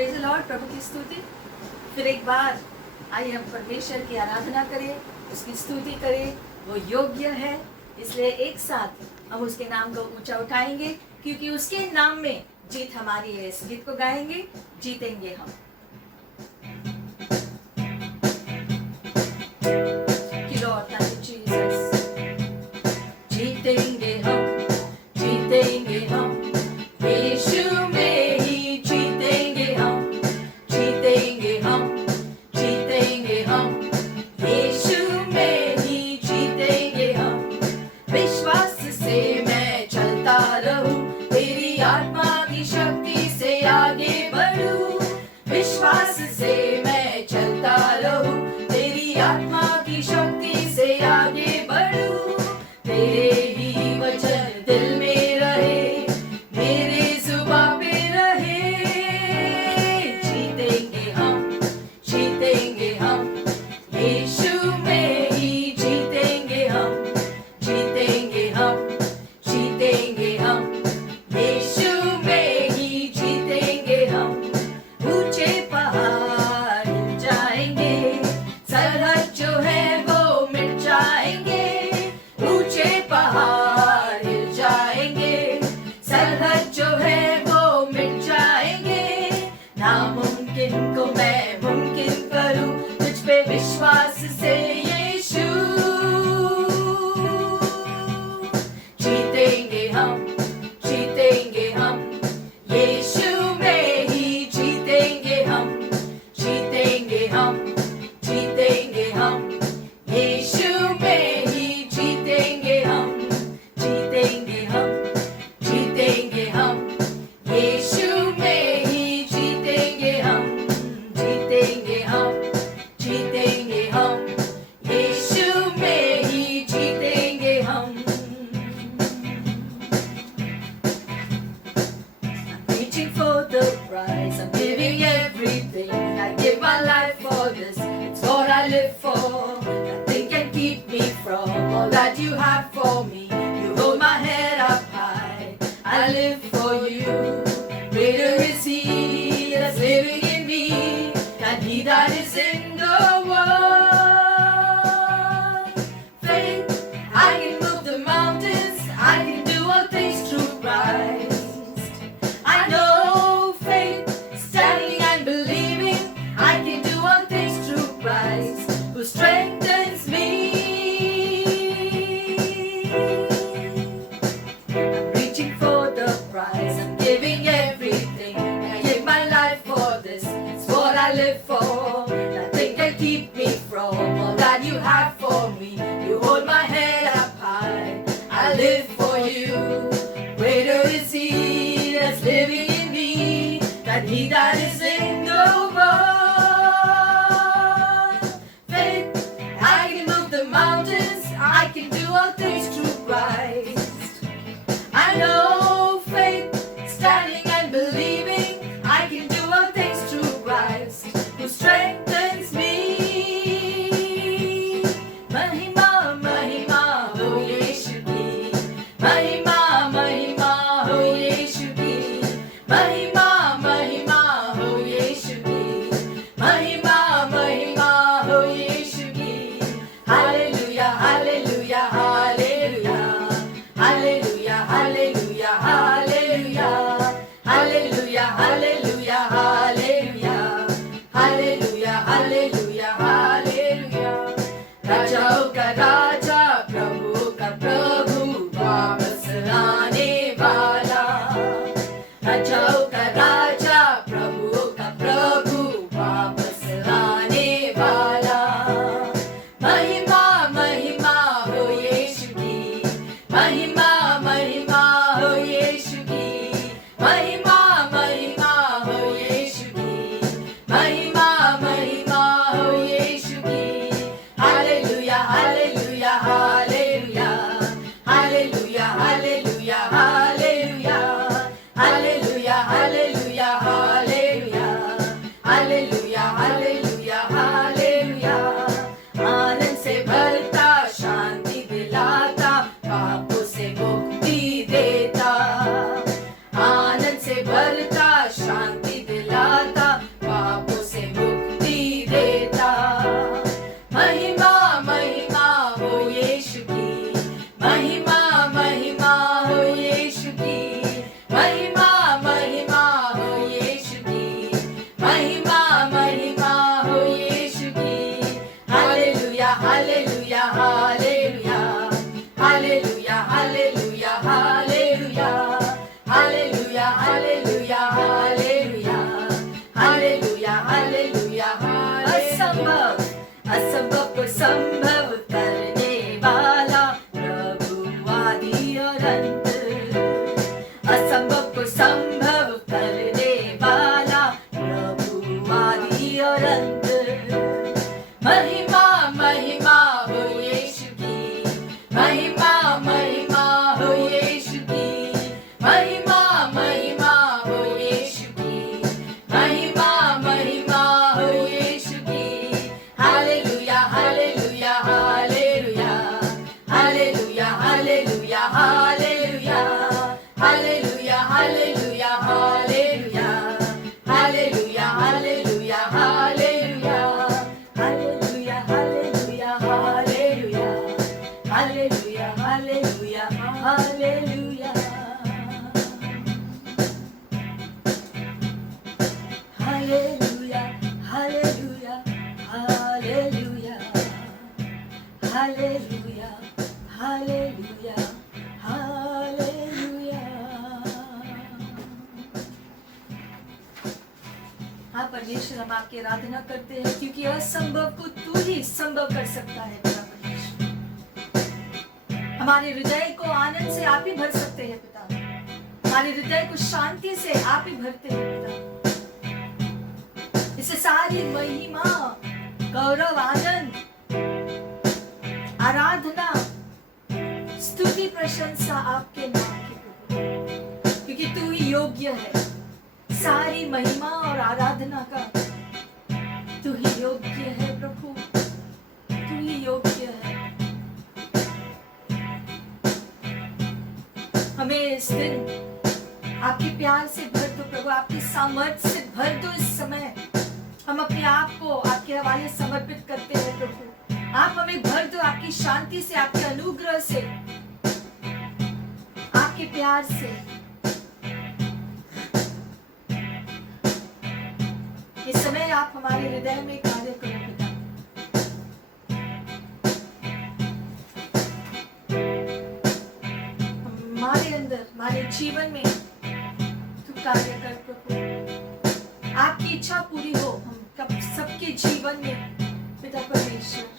Praise the Lord, प्रभु की स्तुति। फिर एक बार आइए हम परमेश्वर की आराधना करें, उसकी स्तुति करें। वो योग्य है, इसलिए एक साथ हम उसके नाम को ऊंचा उठाएंगे, क्योंकि उसके नाम में जीत हमारी है। इस गीत को गाएंगे, जीतेंगे हम। Lord, thank you, Jesus. जीतेंगे हम, जीतेंगे हम, यीशु में ही जीतेंगे हम, जीतेंगे हम, जीतेंगे हम, यीशु में ही जीतेंगे हम। विश्वास से मैं चलता रहूं, तेरी आत्मा की शक्ति से आगे बढ़ूं। विश्वास से मैं चलता रहूं, तेरी आत्मा की शक्ति से आगे बढ़ूं। तेरे ही वचन दिल में रहे, मेरे जुबां पे रहे। जीतेंगे हम, जीतेंगे हम, यीशु में ही जीतेंगे हम, जीतेंगे हम, जीतेंगे हम, यीशु में ही जीतेंगे हम। ऊंचे पहाड़ हिल जाएंगे, सरहद जो है वो मिट जाएंगे। ऊंचे पहाड़ हिल जाएंगे, सरहद जो है वो मिट जाएंगे। नामुमकिन को मैं मुमकिन करूं, तुझ पे विश्वास से यीशु। जीतेंगे हम, जीतेंगे हम, यीशु में ही जीतेंगे हम, जीतेंगे हम, जीतेंगे हम, यीशु में ही जीतेंगे हम, जीतेंगे हम, जीतेंगे हम, यीशु में ही जीतेंगे हम, जीतेंगे हम, जीतेंगे हम, यीशु में ही जीतेंगे हम। Reaching for the prize, I'm giving everything. I give my life for this, it's what I live for. Nothing can keep me from all that you have for me. You hold my head up high, I live for you. Greater is He that's living in me than he that is in the world. Faith, I can move the mountains, I can do all things through Christ. I know faith, standing and believing, I can do all things through Christ who strengthens me. I'm reaching for the prize, I'm giving everything. I give my life for this, it's what I live for. Nothing can keep me from all that you have for me. You hold my head up high, I live for you. Greater is He that's living in me than he that is in the world. Faith, I can move the mountains, I can do all things through Christ. I know faith, standing and believing, I can do all things through Christ who strengthens me. महिमा महिमा हो यीशु की, महिमा परमेश्वर, हम आपकी आराधना करते हैं क्योंकि असंभव को तू ही संभव कर सकता है पिता परमेश्वर। हमारे हृदय को आनंद से आप ही भर सकते हैं पिता, हमारे हृदय को शांति से आप ही भरते हैं पिता। इसे सारी महिमा, गौरव, आनंद, आराधना, स्तुति, प्रशंसा आपके नाम की प्रभु, क्योंकि तू ही योग्य है सारी महिमा और आराधना का। तू ही योग्य है प्रभु, तू ही योग्य है। हमें इस दिन आपके प्यार से भर दो प्रभु, आपकी सामर्थ्य से भर दो। इस समय हम अपने आप को आपके हवाले समर्पित करते हैं प्रभु। आप हमें भर दो आपकी शांति से, आपके अनुग्रह से, आपके प्यार से। इस समय आप हमारे हृदय में कार्य करो पिता। हमारे अंदर, हमारे जीवन में तू कार्य कर प्रभु। आपकी इच्छा पूरी हो हम सबके जीवन में पिता परमेश्वर।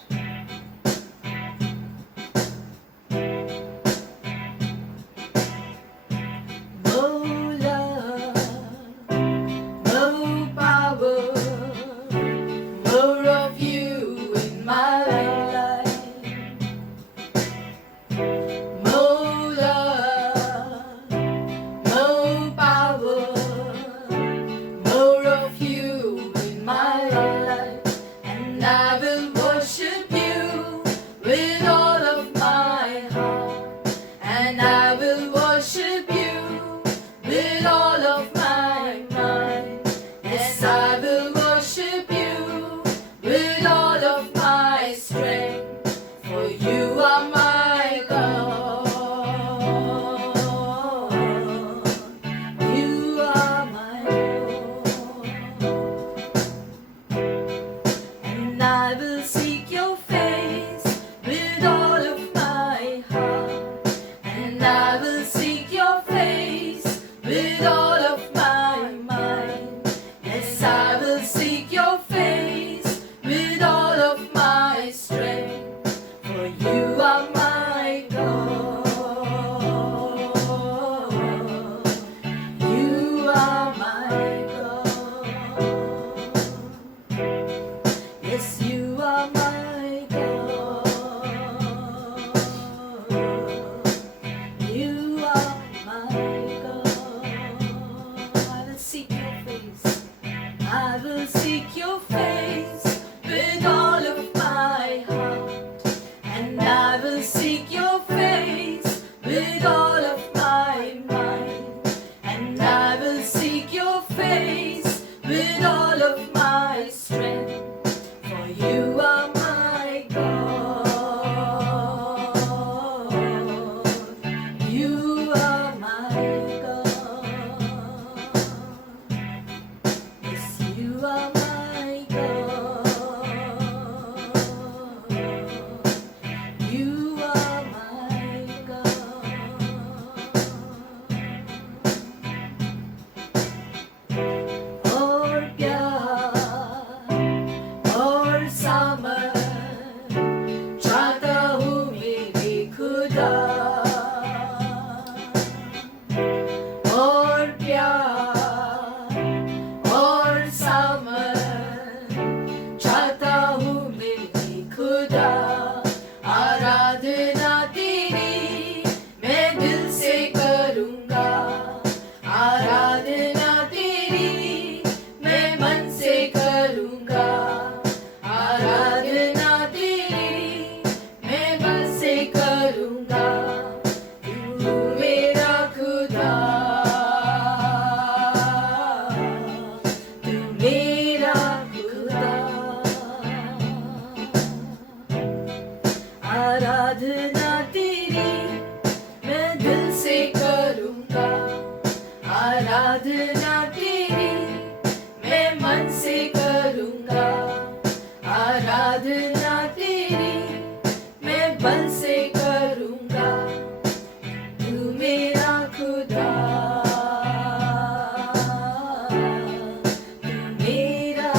मेरा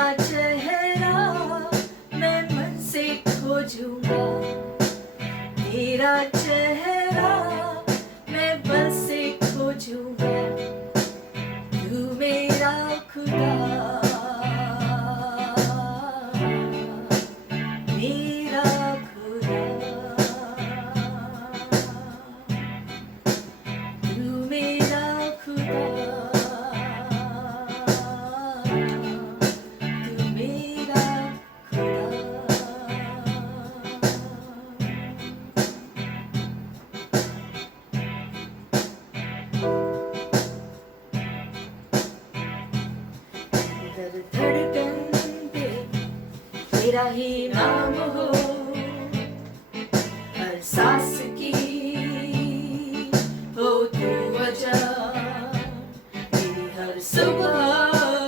तेरा चेहरा मैं मन से खोजूंगा, तेरा चेहरा मैं मन से खोजूंगा, तू मेरा खुदा, मेरा खुदा, तू मेरा खुदा, तू मेरा खुदा। दर धड़कन पे तेरा ही नाम हो, हर सांस की हो तू वजह, मेरी हर सुबह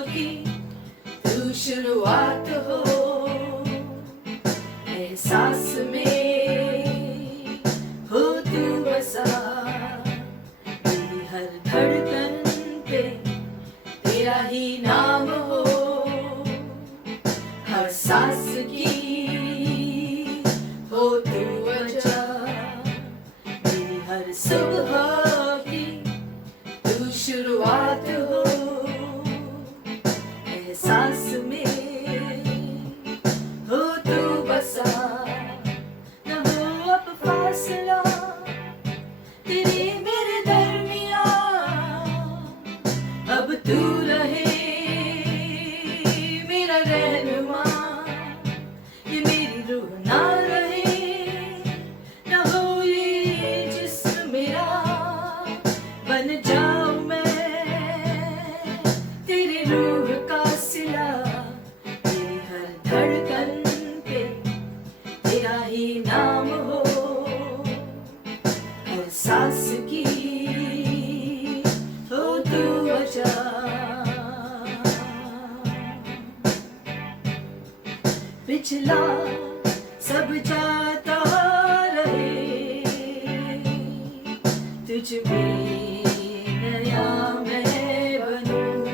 की तू शुरुआत हो, एहसास में हो तू बसा, मेरी हर धड़कन पे तेरा ही नाम हो, हर सांस की हो तू वजह, मेरी हर सुबह की तू शुरुआत हो, एहसास में हो तू बसा, न हो अब फासला तेरे मेरे दरमियां, अब तू रहे मेरा रहनुमा, ये मेरी रूह ना रहे, न हो ये जिस्म मेरा, बन जाऊं मैं तेरी रूह का सिला, तेरी हर धड़कन पे तेरा ही नाम हो, हर सांस की हो तू वजह, पिछला सब जाता रहे, तुझ में नया मैं बनूं,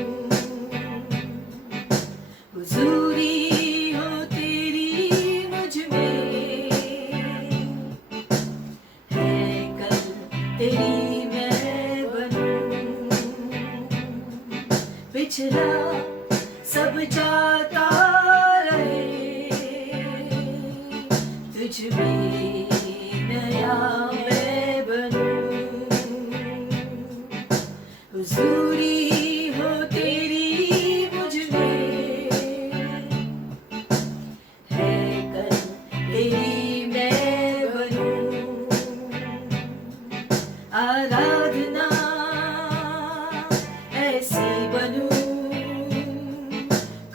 हुजूरी हो तेरी मुझ में, है कल तेरी मैं बनूं, पिछला सब जाता तुझ में नया मैं बनूं, हुजूरी हो तेरी मुझ में, है कल तेरी मैं बनूं, आराधना ऐसी बनूं,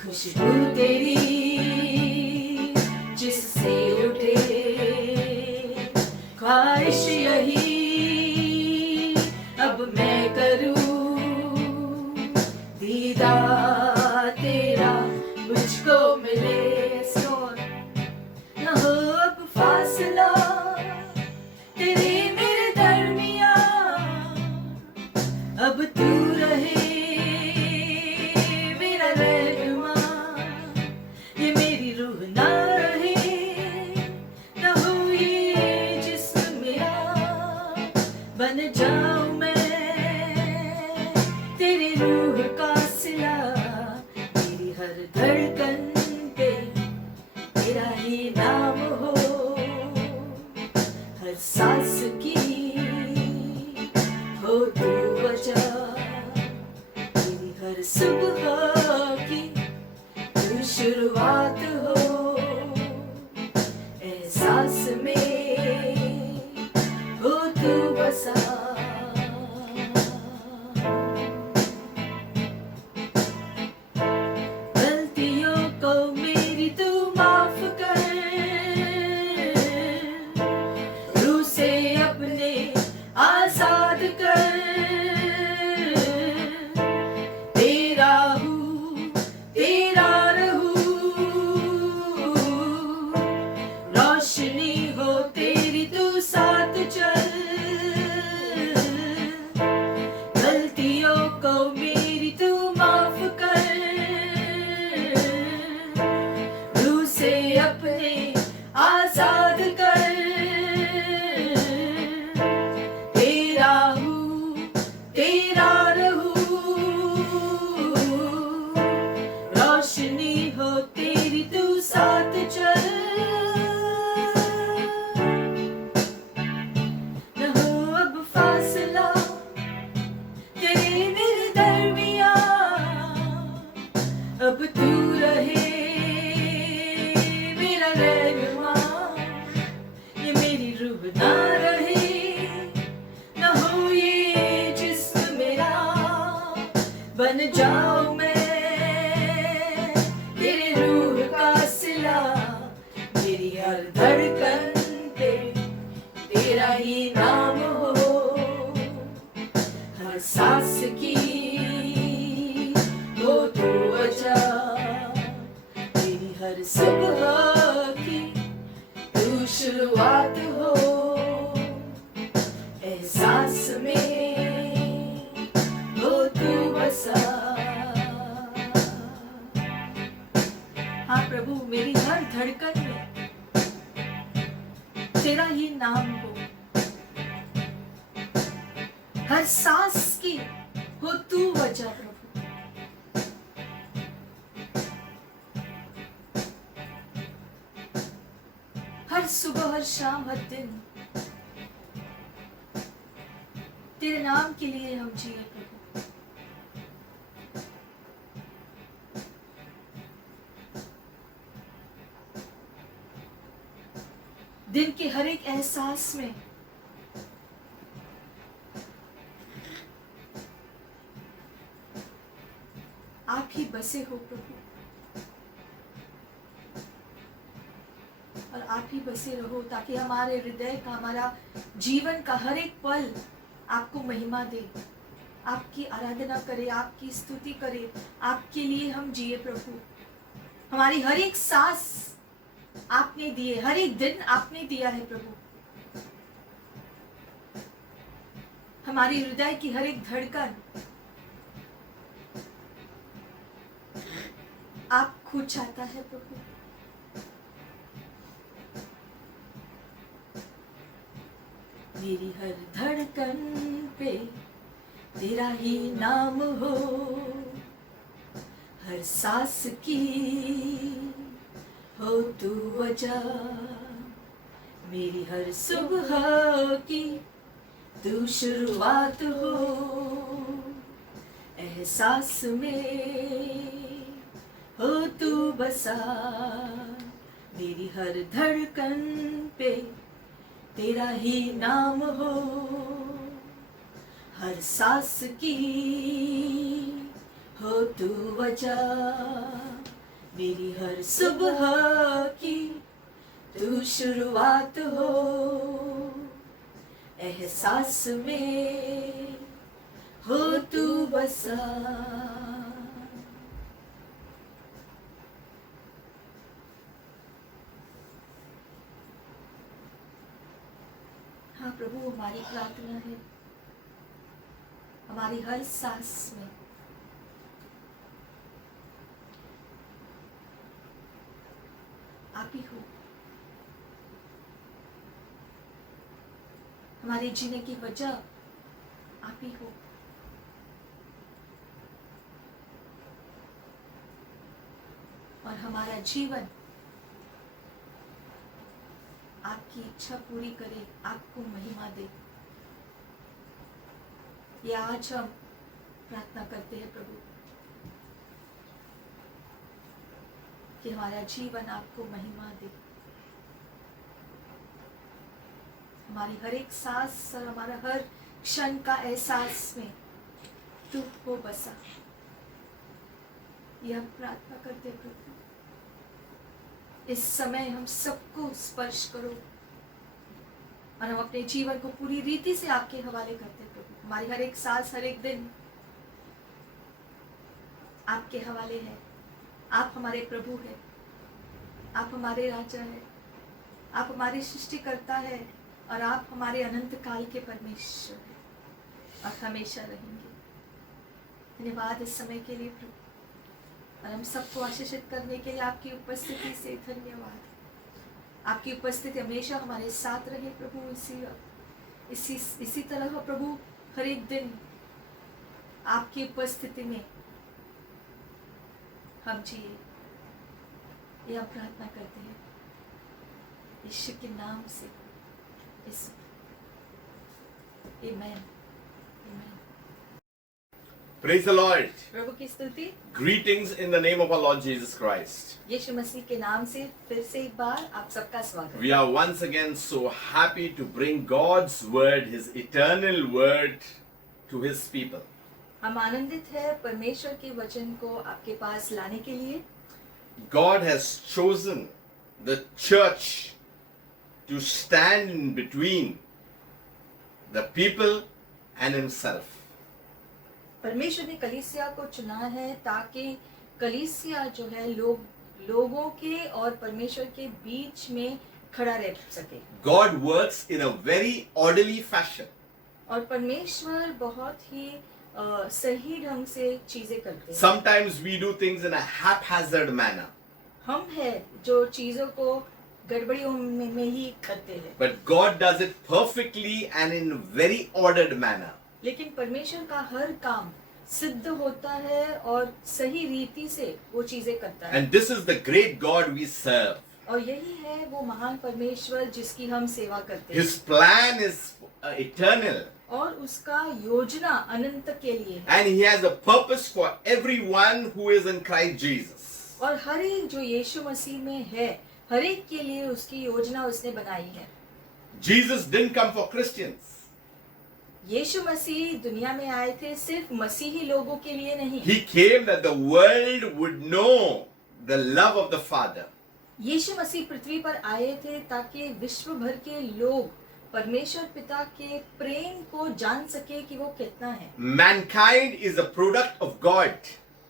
खुशबू तेरी जिससे उठे, ख्वाहिश यही अब मैं करूं, दीदार तेरा मुझको मिले, न हो अब फासला तेरे मेरे दरमियां, अब तू रहे मेरा रहनुमा, ये मेरी रूह ना बन जाऊं मैं तेरी रूह का सिला, मेरी हर धड़कन पे तेरा ही नाम हो, हर सांस की हो तू वजह, मेरी हर सुबह की तू शुरुआत हो, एहसास में हो तू बसा, गलतियों को मेरी तू माफ कर, रूह से अपने आजाद कर, तेरा हूँ तेरा रहूँ, रहे मेरा रहनुमा, ये मेरी रूह ना रहे, ना हो ये जिस्म मेरा, बन जाऊं मैं तेरे रूह का सिला, मेरी हर धड़कन पे तेरा ही नाम हो, हर सांस की हो तू वजह, मेरी हर सुबह की तू शुरुआत हो, एहसास में हो तू बसा। हाँ प्रभु, मेरी हर धड़कन में तेरा ही नाम हो, हर सांस की हो तू वजह प्रभु। हर सुबह हर शाम हर दिन तेरे नाम के लिए हम जिए प्रभु। दिन के हर एक एहसास में आप ही बसे हो प्रभु, और आप ही बसे रहो ताकि हमारे हृदय का, हमारा जीवन का हर एक पल आपको महिमा दे, आपकी आराधना करे, आपकी स्तुति करे, आपके लिए हम जिए प्रभु। हमारी हर एक सांस आपने दिए, हर एक दिन आपने दिया है प्रभु। हमारी हृदय की हर एक धड़कन आप खुद चाहता है प्रभु। मेरी हर धड़कन पे तेरा ही नाम हो, हर सांस की हो तू वजह, मेरी हर सुबह की तू शुरुआत हो, एहसास में हो तू बसा, मेरी हर धड़कन पे तेरा ही नाम हो, हर सांस की हो तू वजह, मेरी हर सुबह की तू शुरुआत हो, एहसास में हो तू बसा। हाँ प्रभु, हमारी प्रार्थना है हमारी हर सांस में आप ही हो, हमारे जीने की वजह आप ही हो। और हमारा जीवन आपकी इच्छा पूरी करे, आपको महिमा दे। ये आज हम प्रार्थना करते हैं प्रभु कि हमारा जीवन आपको महिमा दे, हमारी हर एक सांस और हमारा हर क्षण का एहसास में तू हो बसा। ये हम प्रार्थना करते हैं प्रभु, इस समय हम सबको स्पर्श करो और हम अपने जीवन को पूरी रीति से आपके हवाले करते हैं प्रभु। हमारी हर एक सांस, हर एक दिन आपके हवाले है। आप हमारे प्रभु हैं, आप हमारे राजा हैं, आप हमारे सृष्टिकर्ता है और आप हमारे अनंत काल के परमेश्वर हैं और हमेशा रहेंगे। धन्यवाद इस समय के लिए प्रभु, और हम सबको आशीषित करने के लिए आपकी उपस्थिति से धन्यवाद। आपकी उपस्थिति हमेशा हमारे साथ रहे प्रभु। इसी तरह प्रभु हर एक दिन आपकी उपस्थिति में हम जिए, ये हम प्रार्थना करते हैं यीशु के नाम से। आमेन। Praise the Lord. प्रभु की स्तुति। Greetings in the name of our Lord Jesus Christ. यीशु मसीह के नाम से फिर से एक बार आप सबका स्वागत। We are once again so happy to bring God's word, His eternal word, to His people. हम आनंदित हैं परमेश्वर के वचन को आपके पास लाने के लिए। God has chosen the church to stand in between the people and Himself. परमेश्वर ने कलीसिया को चुना है ताकि कलीसिया जो है लोगों के और परमेश्वर के बीच में खड़ा रह सके। God works in a very orderly fashion. और परमेश्वर बहुत ही सही ढंग से चीजें करते हैं। Sometimes we do things in a haphazard manner. हम हैं जो चीजों को गड़बड़ियों में ही करते हैं। But God does it perfectly and in very ordered manner. लेकिन परमेश्वर का हर काम सिद्ध होता है और सही रीति से वो चीजें करता है। And this is the great God we serve. और यही है वो महान परमेश्वर जिसकी हम सेवा करते हैं। His plan is eternal. और उसका योजना अनंत के लिए है। And He has a purpose for everyone who is in Christ Jesus. और हर एक जो यीशु मसीह में है, हर एक के लिए उसकी योजना उसने बनाई है। Jesus didn't come for Christians. यीशु मसीह दुनिया में आए थे सिर्फ मसीही लोगों के लिए नहीं। He came that the world would know the love of the Father. यीशु मसीह पृथ्वी पर आए थे ताकि विश्व भर के लोग परमेश्वर पिता के प्रेम को जान सके कि वो कितना है। Mankind is a product of God.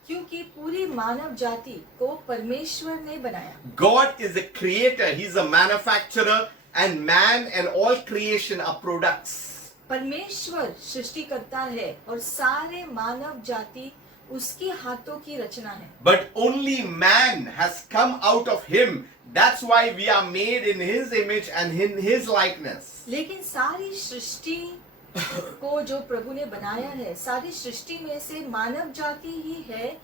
क्योंकि पूरी मानव जाति को परमेश्वर ने बनाया। God is a creator. He's a manufacturer, and man and all creation are products. परमेश्वर सृष्टि करता है और सारे मानव जाति उसके हाथों की रचना है। But only man has come out of Him. That's why we are made in His image and in His likeness. लेकिन सारी सृष्टि को जो प्रभु ने बनाया है, सारी सृष्टि में से मानव जाति ही है,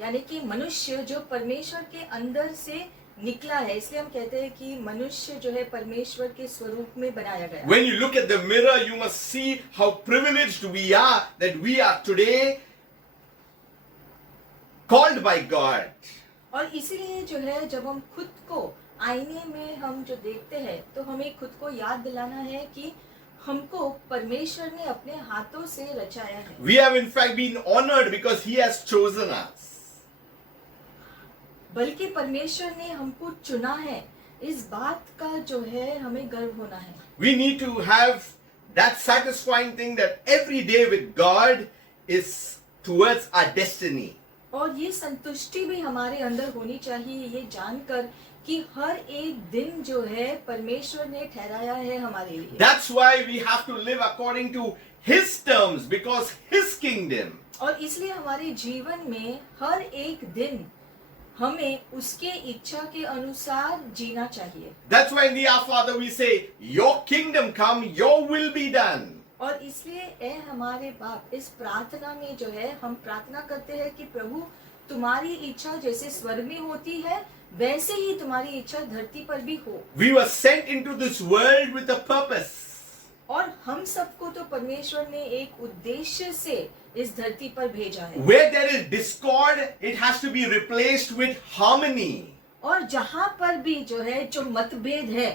यानी कि मनुष्य जो परमेश्वर के अंदर से निकला है। इसलिए हम कहते हैं कि मनुष्य जो है परमेश्वर के स्वरूप में बनाया गया। When you look at the mirror, you must see how privileged we are that we are today called by God. और इसीलिए जो है जब हम खुद को आईने में हम जो देखते हैं तो हमें खुद को याद दिलाना है कि हमको परमेश्वर ने अपने हाथों से रचाया है। We have in fact been honored because He has chosen us. बल्कि परमेश्वर ने हमको चुना है, इस बात का जो है हमें गर्व होना है। We need to have that satisfying thing that every day with God is towards our destiny. और ये संतुष्टि भी हमारे अंदर होनी चाहिए, ये जानकर कि हर एक दिन जो है परमेश्वर ने ठहराया है हमारे लिए। That's why we have to live according to His terms because His kingdom. और इसलिए हमारे जीवन में हर एक दिन हमें उसके इच्छा के अनुसार जीना चाहिए। That's why in the Our Father we say, Your kingdom come, Your will be done. और इसलिए ए हमारे बाप, इस प्रार्थना में जो है हम प्रार्थना करते हैं कि प्रभु तुम्हारी इच्छा जैसे स्वर्ग में होती है वैसे ही तुम्हारी इच्छा धरती पर भी हो। We were sent into this world with a purpose. और हम सबको तो परमेश्वर ने एक उद्देश्य से इस धरती पर भेजा है। Where there is discord, it has to be replaced with harmony. और जहाँ पर भी जो है जो मतभेद है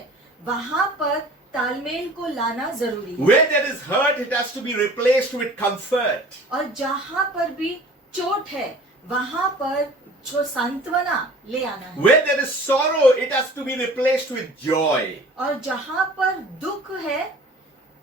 वहाँ पर तालमेल को लाना जरूरी है। Where there is hurt, it has to be replaced with comfort. और जहाँ पर भी चोट है वहाँ पर जो सांत्वना ले आना है। Where there is sorrow, it has to be replaced with joy. और जहाँ पर दुख है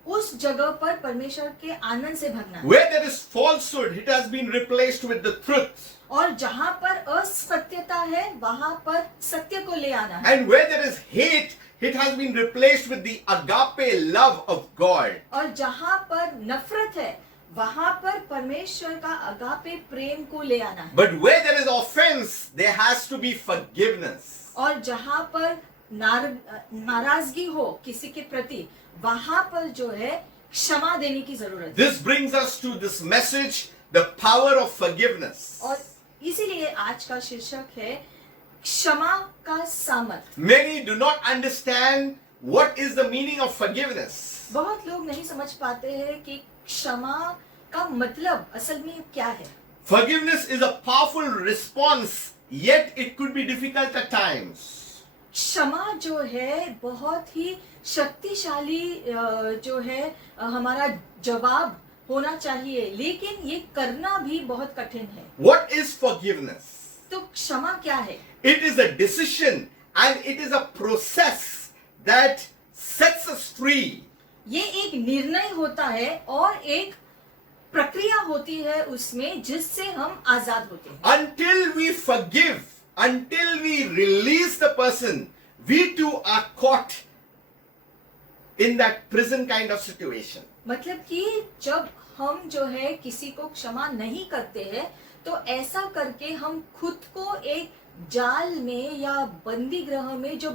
उस जगह पर परमेश्वर के आनंद से भरना है। Where there is falsehood, it has been replaced with the truth. और जहाँ पर असत्यता है वहाँ पर सत्य को ले आना है। And where there is hate, it has been replaced with the agape love of God. और जहाँ पर नफरत है वहाँ पर परमेश्वर का अगापे प्रेम को ले आना है। But where there is offense, there has to be forgiveness. और जहाँ पर नाराजगी हो किसी के प्रति वहाँ पर जो है क्षमा देने की जरूरत है। This brings us to this message, the power of forgiveness. और इसीलिए आज का शीर्षक है क्षमा का सामर्थ। Many do not understand what is the meaning of forgiveness. बहुत लोग नहीं समझ पाते हैं कि क्षमा का मतलब असल में क्या है? Forgiveness is a powerful response, yet it could be difficult at times. क्षमा जो है बहुत ही शक्तिशाली जो है हमारा जवाब होना चाहिए, लेकिन ये करना भी बहुत कठिन है। What is forgiveness? तो क्षमा क्या है? It is a decision and it is a process that sets us free. ये एक निर्णय होता है और एक प्रक्रिया होती है उसमें, जिससे हम आजाद होते हैं। Until we forgive, until we release the person, we too are caught in that prison kind of situation. मतलब कि जब हम जो है किसी को क्षमा नहीं करते हैं, तो ऐसा करके हम खुद को एक जाल में या बंदी गृह में जो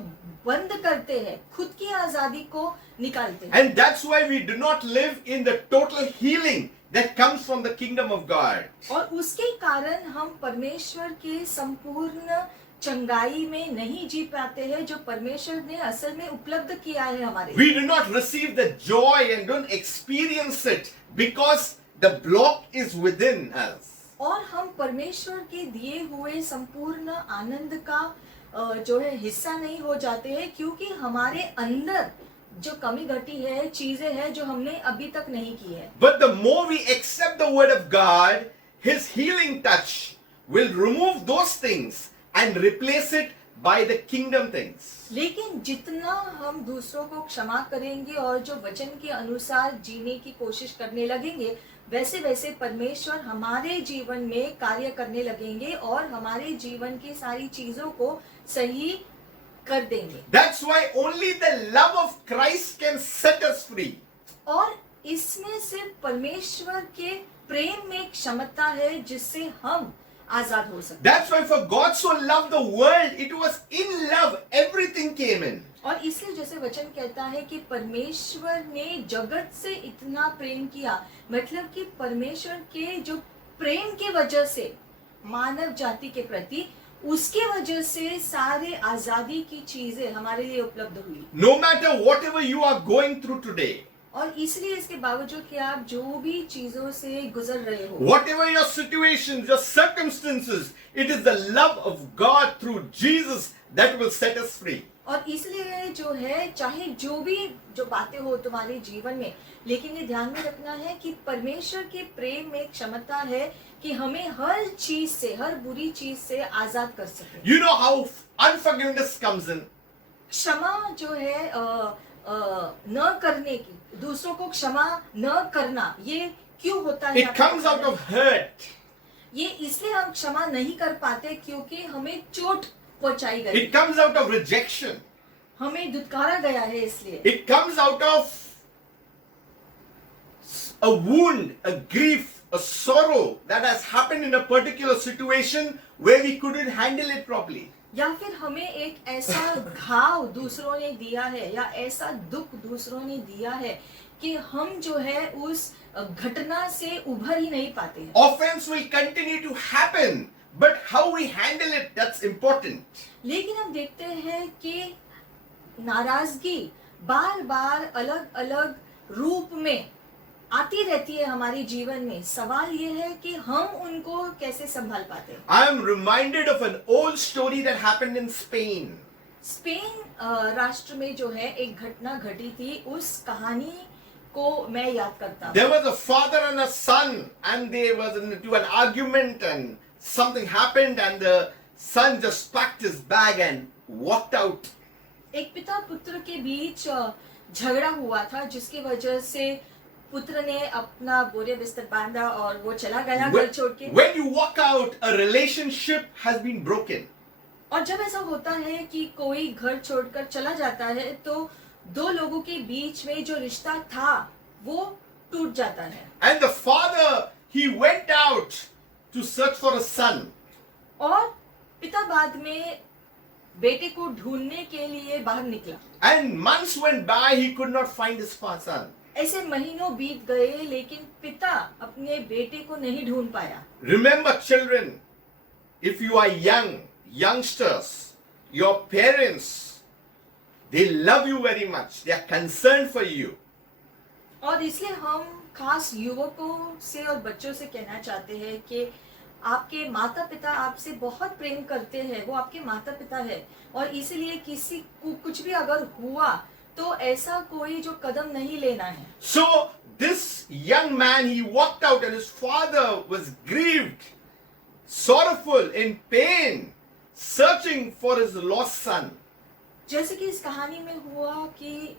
बंद करते हैं, खुद की आजादी को निकालते हैं। And that's why we do not live in the total healing that comes from the kingdom of God. और उसके कारण हम परमेश्वर के संपूर्ण चंगाई में नहीं जी पाते हैं, जो परमेश्वर ने असल में उपलब्ध किया है हमारे लिए। We do not receive the joy and don't experience it because the block is within us. और हम परमेश्वर के दिए हुए संपूर्ण आनंद का जो है हिस्सा नहीं हो जाते हैं, क्योंकि हमारे अंदर जो कमी घटी है, चीजें हैं जो हमने अभी तक नहीं की है। But the more we accept the word of God, His healing touch will remove those things and replace it by the kingdom things. लेकिन जितना हम दूसरों को क्षमा करेंगे और जो वचन के अनुसार जीने की कोशिश करने लगेंगे, वैसे वैसे परमेश्वर हमारे जीवन में कार्य करने लगेंगे और हमारे जीवन की सारी चीजों को सही कर देंगे। That's why only the love of Christ can set us free. और इसमें सिर्फ परमेश्वर के प्रेम में क्षमता है जिससे हम आजाद हो सकते हैं। That's why for God so loved the world, it was in love everything came in. और इसलिए जैसे वचन कहता है कि परमेश्वर ने जगत से इतना प्रेम किया, मतलब कि परमेश्वर के जो प्रेम के वजह से मानव जाति के प्रति, उसके वजह से सारे आजादी की चीजें हमारे लिए उपलब्ध हुई। No matter whatever you are going through today, और इसलिए इसके बावजूद कि आप जो भी चीजों से गुजर रहे हो, whatever your situations, your circumstances, it is the love of God through Jesus that will set us free. और इसलिए जो है चाहे जो भी जो बातें हो तुम्हारे जीवन में, लेकिन ये ध्यान में रखना है कि परमेश्वर के प्रेम में क्षमता है कि हमें हर चीज से, हर बुरी चीज से आजाद कर सके। You know how unforgiveness comes in? क्षमा जो है न करने की, दूसरों को क्षमा न करना, ये क्यों होता है? It comes out of hurt. ये इसलिए हम क्षमा नहीं कर पाते क्योंकि हमें चोट पहुंचाई गई, It comes out of rejection. हमें दुत्कारा गया है, इसलिए It comes out of a wound, a grief, a sorrow that has happened in a particular situation where we couldn't handle it properly. या फिर हमें एक ऐसा घाव दूसरों ने दिया है या ऐसा दुख दूसरों ने दिया है कि हम जो है उस घटना से उभर ही नहीं पाते हैं। Offense will continue to happen, but how we handle it, that's important. लेकिन हम देखते हैं कि नाराजगी बार बार अलग अलग रूप में आती रहती है हमारे जीवन में। सवाल ये है कि हम उनको कैसे संभाल पाते हैं। I am reminded of an old story that happened in Spain. Spain राष्ट्र में जो है एक घटना घटी थी, उस कहानी को मैं याद करता हूँ। There was a father and a son, and they was into an argument, and something happened, and the son just packed his bag and walked out. एक पिता पुत्र के बीच झगड़ा हुआ था, जिसकी वजह से पुत्र ने अपना बोरे बिस्तर बांधा और वो चला गया घर छोड़ के। When you walk out, a relationship has been broken. और जब ऐसा होता है कि कोई घर छोड़कर चला जाता है, तो दो लोगों के बीच में जो रिश्ता था वो टूट जाता है। And the father, he went out to search for a son. और पिता बाद में बेटे को ढूंढने के लिए बाहर निकला। And months went by, he could not find his son. ऐसे महीनों बीत गए, लेकिन पिता अपने बेटे को नहीं ढूंढ पाया। Remember, children, if you are youngsters, your parents, they love you very much. They are concerned for you. और इसलिए हम खास युवकों से और बच्चों से कहना चाहते हैं कि आपके माता पिता आपसे बहुत प्रेम करते हैं, वो आपके माता पिता है, और इसीलिए किसी को कुछ भी अगर हुआ तो ऐसा कोई जो कदम नहीं लेना है। So this young man, he walked out and his father was grieved, sorrowful, in pain, searching for his lost son. जैसे कि इस कहानी में हुआ कि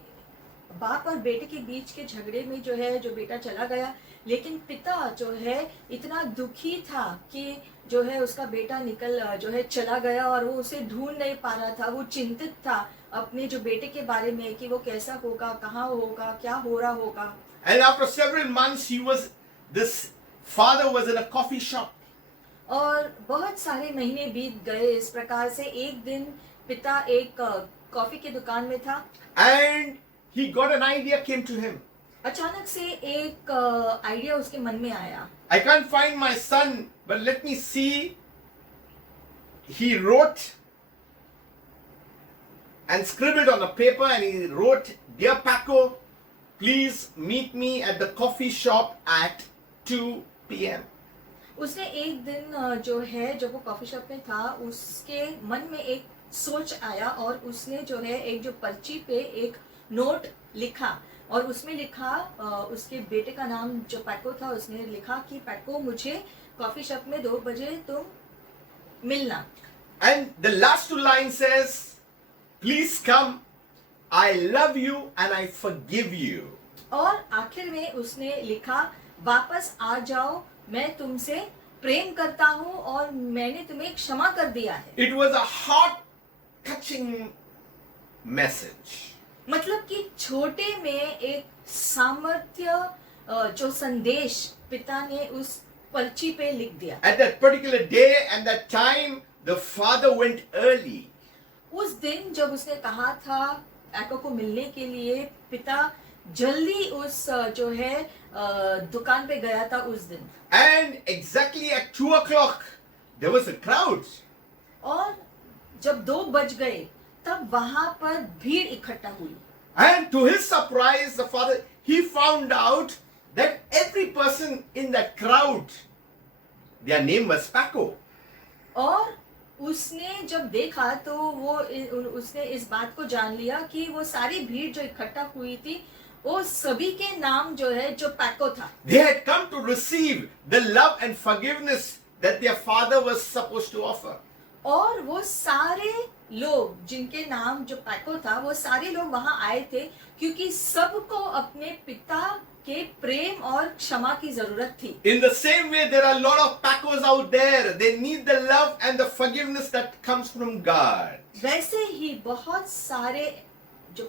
बाप और बेटे के बीच के झगड़े में जो है जो बेटा चला गया, लेकिन पिता जो है इतना दुखी था कि जो है उसका बेटा निकल जो है चला गया और वो उसे ढूंढ नहीं पा रहा था। वो चिंतित था अपने जो बेटे के बारे में कि वो कैसा होगा, कहाँ होगा, क्या हो रहा होगा। And after several months, this father was in a coffee shop. और बहुत सारे महीने बीत गए इस प्रकार से। एक दिन पिता एक कॉफी की दुकान में था, And he got an idea came to him. अचानक से एक आइडिया उसके मन में आया। I can't find my son, but let me see. He wrote and scribbled on a paper and he wrote, "Dear Paco, please meet me at the coffee shop at 2 p.m." उसने एक दिन जो है जब वो कॉफी शॉप में था, उसके मन में एक सोच आया और उसने जो है एक जो पर्ची पे एक नोट लिखा और उसमें लिखा उसके बेटे का नाम जो पैको था, उसने लिखा कि पैको, मुझे कॉफी शॉप में 2 बजे तुम मिलना। And the last 2 lines says, "Please come. I love you and I forgive you." और आखिर में उसने लिखा, वापस आ जाओ, मैं तुमसे प्रेम करता हूँ और मैंने तुम्हें क्षमा कर दिया है। It was a heart-touching message. मतलब कि छोटे में एक सामर्थ्य जो संदेश पिता ने उस पर्ची पे लिख दिया। At that particular day and that time, the father went early. उस दिन जब उसने कहा था पैको को मिलने के लिए, पिता जल्दी उस जो है दुकान पे गया था उस दिन। And exactly at 2 o'clock, there was a crowd. और जब 2 बज गए तब वहां पर भीड़ इकट्ठा हुई। And to his surprise, the father, he found out that every person in that crowd, their name was Paco. और उसने जब देखा तो वो उसने इस बात को जान लिया कि वो सारी भीड़ जो इकट्ठा हुई थी, वो सभी के नाम जो है जो पैको था। They had come to receive the love and forgiveness that their father was supposed to offer. और वो सारे लोग जिनके नाम जो पैको था, वो सारे लोग वहां आए थे क्योंकि सबको अपने पिता के प्रेम और क्षमा की जरूरत थी। In the same way, there are a lot of Pacos out there. They need the love and the forgiveness that comes from God. वैसे ही बहुत सारे जो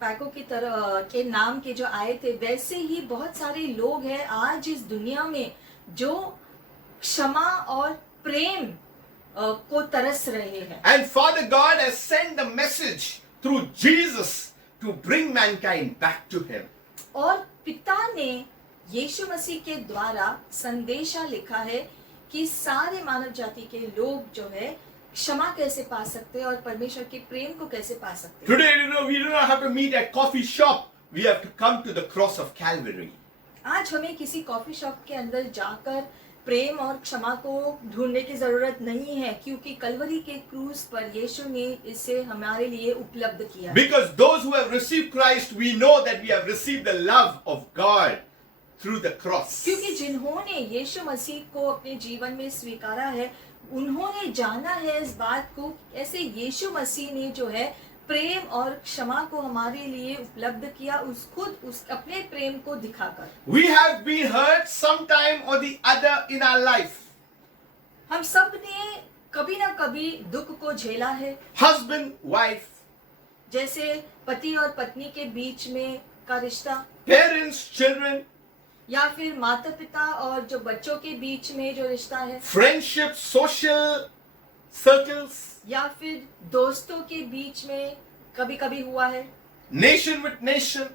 पैको की तरह के नाम के जो आए थे, वैसे ही बहुत सारे लोग हैं आज इस दुनिया में जो क्षमा और प्रेम को तरस रहे हैं। And Father God has sent the message through Jesus to bring mankind back to Him. और पिता ने यीशु मसीह के द्वारा संदेशा लिखा है कि सारे मानव जाति के लोग जो है क्षमा कैसे पा सकते हैं और परमेश्वर के प्रेम को कैसे पा सकते हैं। Today, we do not have to meet at coffee shop. We have to come to the cross of Calvary. आज हमें किसी कॉफी शॉप के अंदर जाकर प्रेम और क्षमा को ढूंढने की जरूरत नहीं है, क्योंकि कलवरी के क्रूस पर यीशु ने इसे हमारे लिए उपलब्ध किया। Because those who have received Christ, we know that we have received the love of God through the cross. क्योंकि जिन्होंने यीशु मसीह को अपने जीवन में स्वीकारा है, उन्होंने जाना है इस बात को ऐसे यीशु मसीह ने जो है प्रेम और क्षमा को हमारे लिए उपलब्ध किया, उस अपने प्रेम को दिखाकर। We have been hurt sometime or the other in our life. हम सब ने कभी ना कभी दुख को झेला है। Husband, wife, जैसे पति और पत्नी के बीच में का रिश्ता, parents, children, या फिर माता पिता और जो बच्चों के बीच में जो रिश्ता है, friendships, social circles, या फिर दोस्तों के बीच में कभी कभी हुआ है, nation with nation.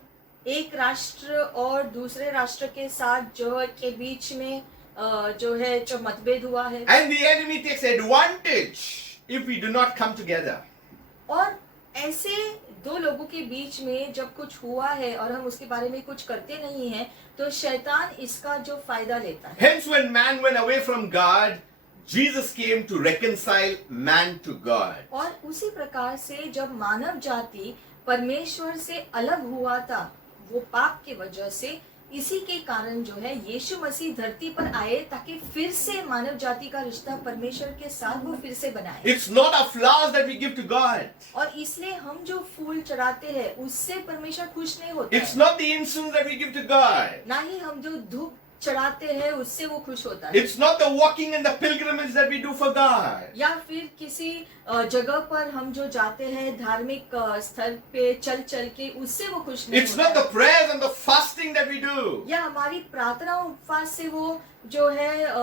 एक राष्ट्र और दूसरे राष्ट्र के साथ जो के बीच में जो है जो मतभेद हुआ है। And the enemy takes advantage if we do not come together. और ऐसे दो लोगों के बीच में जब कुछ हुआ है और हम उसके बारे में कुछ करते नहीं हैं, तो शैतान इसका जो फायदा लेता है। Hence, when man went away from God, Jesus came to reconcile man to God. और उसी प्रकार से जब मानव जाति परमेश्वर से अलग हुआ था, वो पाप की वजह से, इसी के कारण जो है यीशु मसीह धरती पर आए ताकि फिर से मानव जाति का रिश्ता परमेश्वर के साथ वो फिर से बनाए। It's not our flowers that we give to God. और इसलिए हम जो फूल चढ़ाते हैं उससे परमेश्वर खुश नहीं होता It's है। not the incense that we give to God. ना ही हम जो धूप चढ़ाते हैं उससे वो खुश होता है। It's not the walking and the pilgrimage that we do for God. या फिर किसी जगह पर हम जो जाते हैं धार्मिक स्थल पे चल चल के उससे वो खुश नहीं It's होता not the है। prayers and the fasting that we do. या हमारी प्रार्थना उपवास से वो जो है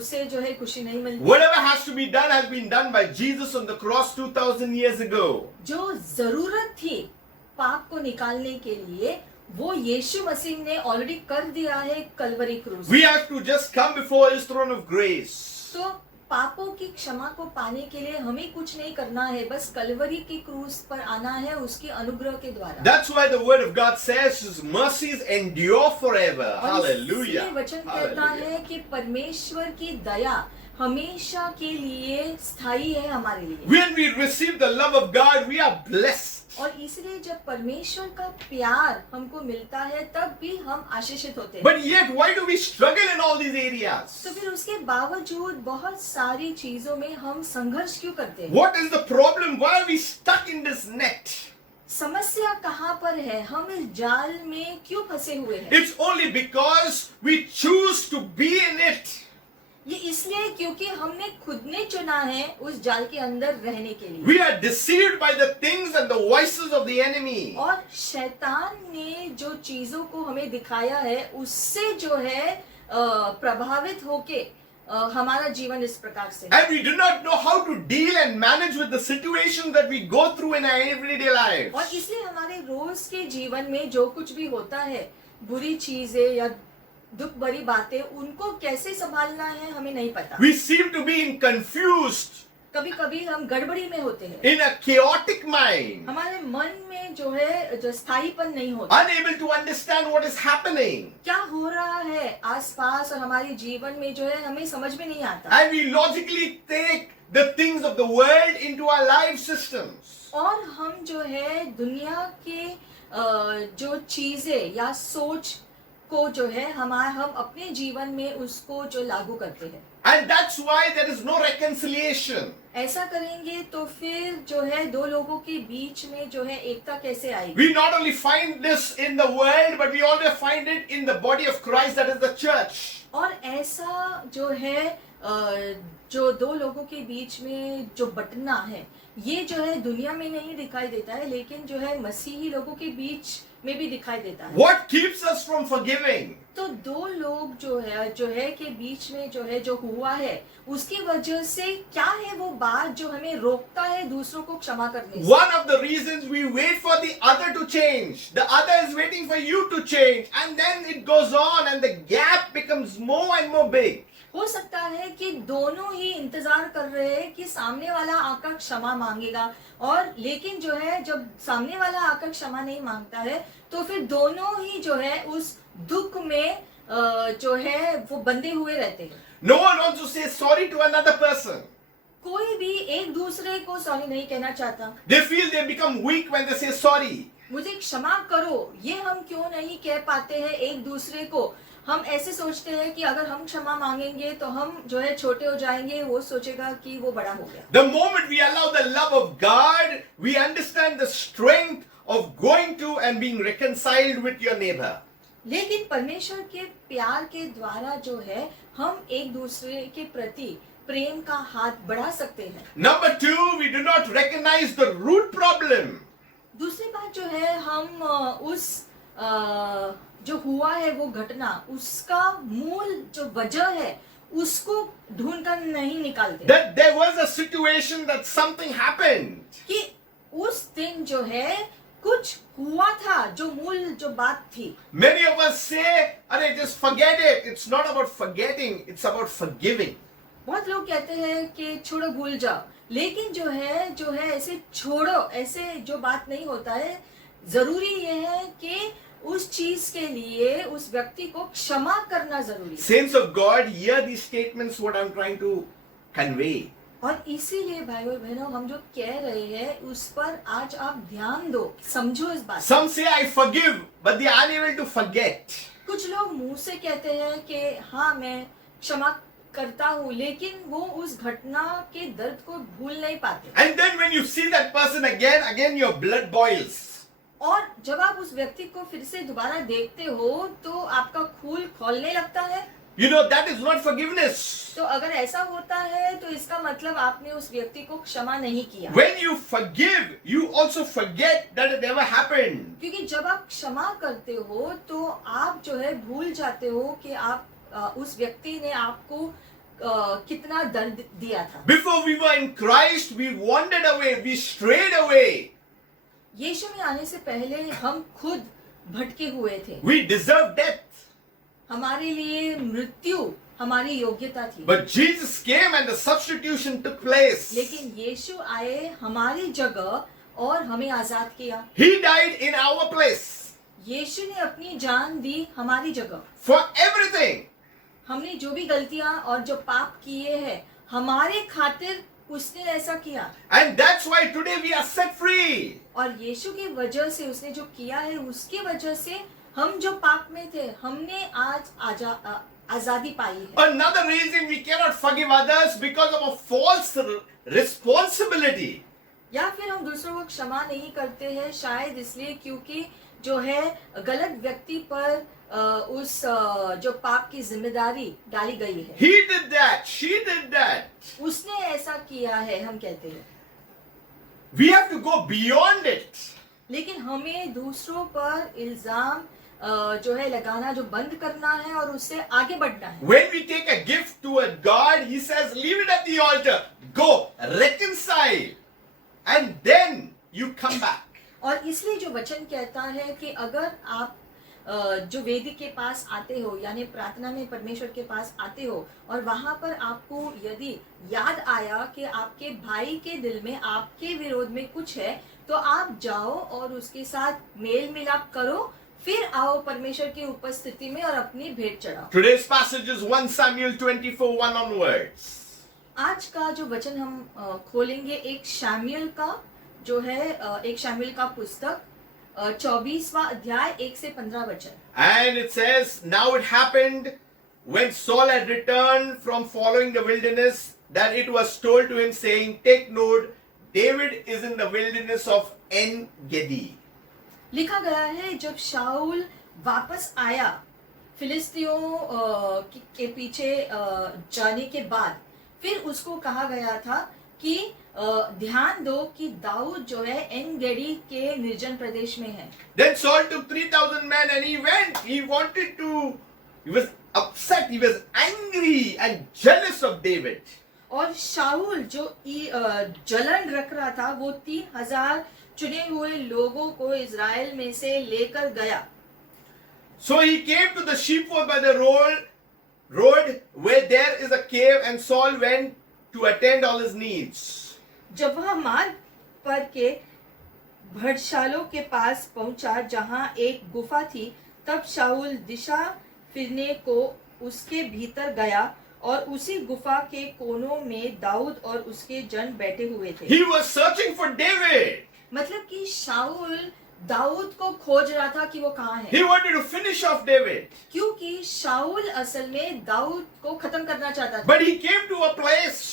उससे जो है खुशी नहीं मिलती। Whatever has to be done has been done by Jesus on the cross 2000 years ago. जो जरूरत थी पाप को निकालने के लिए वो यीशु मसीह ने ऑलरेडी कर दिया है कलवरी क्रूस। We have to just come before His throne of grace. तो पापों की क्षमा को पाने के लिए हमें कुछ नहीं करना है, बस कलवरी की क्रूस पर आना है उसके अनुग्रह के द्वारा। That's why the word of God says His mercies endure forever. और Hallelujah. इसलिए वचन कहता Hallelujah. है कि परमेश्वर की दया हमेशा के लिए स्थायी है हमारे लिए। When we receive the love of God, we are blessed. और इसलिए जब परमेश्वर का प्यार हमको मिलता है तब भी हम आशीषित होते हैं। But yet, why do we struggle in all these areas? तो फिर उसके बावजूद बहुत सारी चीजों में हम संघर्ष क्यों करते हैं? What is the problem? Why are we stuck in this net? समस्या कहाँ पर है? हम इस जाल में क्यों फंसे हुए हैं? It's only because we choose to be in it. ये इसलिए क्योंकि हमने खुद ने चुना है उस जाल के अंदर रहने के लिए। We are deceived by the things and the voices of the enemy. और शैतान ने जो चीजों को हमें दिखाया है उससे जो है प्रभावित होके हमारा जीवन इस प्रकार से। And we do not know how to deal and manage with the situations that we go through in our everyday lives. और इसलिए हमारे रोज के जीवन में जो कुछ भी होता है, बुरी चीजें या दुख भरी बातें, उनको कैसे संभालना है हमें नहीं पता। We seem to be confused, कभी कभी हम गड़बड़ी में होते हैं, in a chaotic mind, हमारे मन में जो है जो स्थायीपन नहीं होता, unable to understand what is happening. क्या हो रहा है आसपास और हमारे जीवन में जो है हमें समझ में नहीं आता। And we logically take the things of the world into our life systems. और हम जो है दुनिया के जो चीजें या सोच को जो है हम अपने जीवन में उसको जो लागू करते हैं। And that's why there is no reconciliation. ऐसा करेंगे तो फिर जो है दो लोगों के बीच में जो है एकता कैसे आएगी? We not only find this in the world, but we also find it in the body of Christ, that is the church. और ऐसा जो है जो दो लोगों के बीच में जो बंटना है, ये जो है दुनिया में नहीं दिखाई देता है, लेकिन जो है मसीही लोगों के बीच में भी दिखाई देता है। What keeps us from forgiving? तो दो लोग जो है के बीच में जो है जो हुआ है उसकी वजह से क्या है वो बात जो हमें रोकता है दूसरों को क्षमा करने से? One of the reasons we wait for the other to change. The other is waiting for you to change, and then it goes on and the gap becomes more and more big. हो सकता है कि दोनों ही इंतजार कर रहे हैं कि सामने वाला आकर क्षमा मांगेगा, और लेकिन जो है जब सामने वाला आकर क्षमा नहीं मांगता है तो फिर दोनों ही जो है उस दुख में जो है वो बंधे हुए रहते हैं। No one wants to say sorry to another person. कोई भी एक दूसरे को सॉरी नहीं कहना चाहता। They feel they become weak when they say sorry. मुझे क्षमा करो, ये हम क्यों नहीं कह पाते हैं एक दूसरे को? हम ऐसे सोचते हैं कि अगर हम क्षमा मांगेंगे तो हम जो है छोटे हो जाएंगे, वो सोचेगा कि वो बड़ा हो गया। The moment we allow the love of God, we understand the strength of going to and being reconciled with your neighbor. लेकिन परमेश्वर के प्यार के द्वारा जो है हम एक दूसरे के प्रति प्रेम का हाथ बढ़ा सकते हैं। Number two, we do not recognize the root problem. दूसरी बात जो है हम उस जो हुआ है वो घटना, उसका मूल जो वजह है उसको ढूंढकर नहीं निकालते। That there was a situation that something happened. कि उस दिन जो है कुछ हुआ था, जो मूल जो बात थी। Many of us say, "Arey, just forget it. It's not about forgetting, it's about forgiving." बहुत लोग कहते हैं कि छोड़ो भूल जाओ, लेकिन जो है ऐसे छोड़ो, ऐसे जो बात नहीं होता है। जरूरी ये है कि उस चीज के लिए उस व्यक्ति को क्षमा करना जरूरी है। Saints of God, hear these statements, what I'm trying to convey. और इसीलिए भाई और बहनों, हम जो कह रहे हैं उस पर आज आप ध्यान दो, समझो इस बात। Some say I forgive, but they are unable to forget. कुछ लोग मुंह से कहते हैं कि हाँ मैं क्षमा करता हूँ, लेकिन वो उस घटना के दर्द को भूल नहीं पाते। And then when you see that person again your blood boils. और जब आप उस व्यक्ति को फिर से दोबारा देखते हो तो आपका खून खौलने लगता है। You know, that is not forgiveness. तो अगर ऐसा होता है तो इसका मतलब आपने उस व्यक्ति को क्षमा नहीं किया। When you forgive, you also forget that it ever happened. क्योंकि जब आप क्षमा करते हो तो आप जो है भूल जाते हो कि आप उस व्यक्ति ने आपको कितना दर्द दिया था। Before we were in Christ, we wandered away, we strayed away. यीशु में आने से पहले हम खुद भटके हुए थे। We deserved death. हमारे लिए मृत्यु हमारी योग्यता थी। But Jesus came and the substitution took place. लेकिन यीशु आए हमारी जगह और हमें आजाद किया। He died in our place यीशु ने अपनी जान दी हमारी जगह। for everything. हमने जो भी गलतियां और जो पाप किए हैं हमारे खातिर उसने ऐसा किया। And that's why today we are set free. और यीशु की वजह से उसने जो किया है उसकी वजह से हम जो पाप में थे हमने आज आजादी पाई है। Another reason we cannot forgive others because of a false responsibility. या फिर हम दूसरों को क्षमा नहीं करते हैं शायद इसलिए क्योंकि जो है गलत व्यक्ति पर उस जो पाप की जिम्मेदारी डाली गई है। He did that. She did that. उसने ऐसा किया है हम कहते हैं। We have to go beyond it. लेकिन हमें दूसरों पर इल्जाम जो है लगाना जो बंद करना है और उससे आगे बढ़ना है। When we take a gift to a God, He says, leave it at the altar. Go reconcile. And then you come back. और इसलिए जो वचन कहता है कि अगर आप जो वेदी के पास आते हो यानी प्रार्थना में परमेश्वर के पास आते हो और वहां पर आपको यदि याद आया कि आपके भाई के दिल में आपके विरोध में कुछ है तो आप जाओ और उसके साथ मेल मिलाप करो, फिर आओ परमेश्वर की उपस्थिति में और अपनी भेंट चढ़ाओ। Today's passage is 1 Samuel 24:1 onwards. आज का जो वचन हम खोलेंगे एक शामुएल का जो है एक शामुएल का पुस्तक 24वां अध्याय 1 से 15 वचन। And it says, now it happened when Saul had returned from following the wilderness that it was told to him saying, take note, David is in the wilderness of En Gedi. लिखा गया है जब शाऊल वापस आया फिलिस्तियों के पीछे जाने के बाद फिर उसको कहा गया था कि ध्यान दो कि दाऊद जो है एन गेडी के निर्जन प्रदेश में है। Then Saul took 3,000 men and he went. He wanted to, he was upset, he was angry and jealous of David. और शाऊल जो जलन रख रहा था वो 3,000 चुने हुए लोगों को इजराइल में से लेकर गया। So he came to the sheepfold by the road where there is a cave, and Saul went to attend all his needs. जब वह मार्ग पर के भड़शालों के पास पहुंचा जहां एक गुफा थी, तब शाऊल दिशा फिरने को उसके भीतर गया और उसी गुफा के कोनों में दाऊद और उसके जन बैठे हुए थे। He was searching for David. मतलब कि शाऊल दाऊद को खोज रहा था कि वो कहाँ है। He wanted to finish off David. क्योंकि शाऊल असल में दाऊद को खत्म करना चाहता था। But he came to a place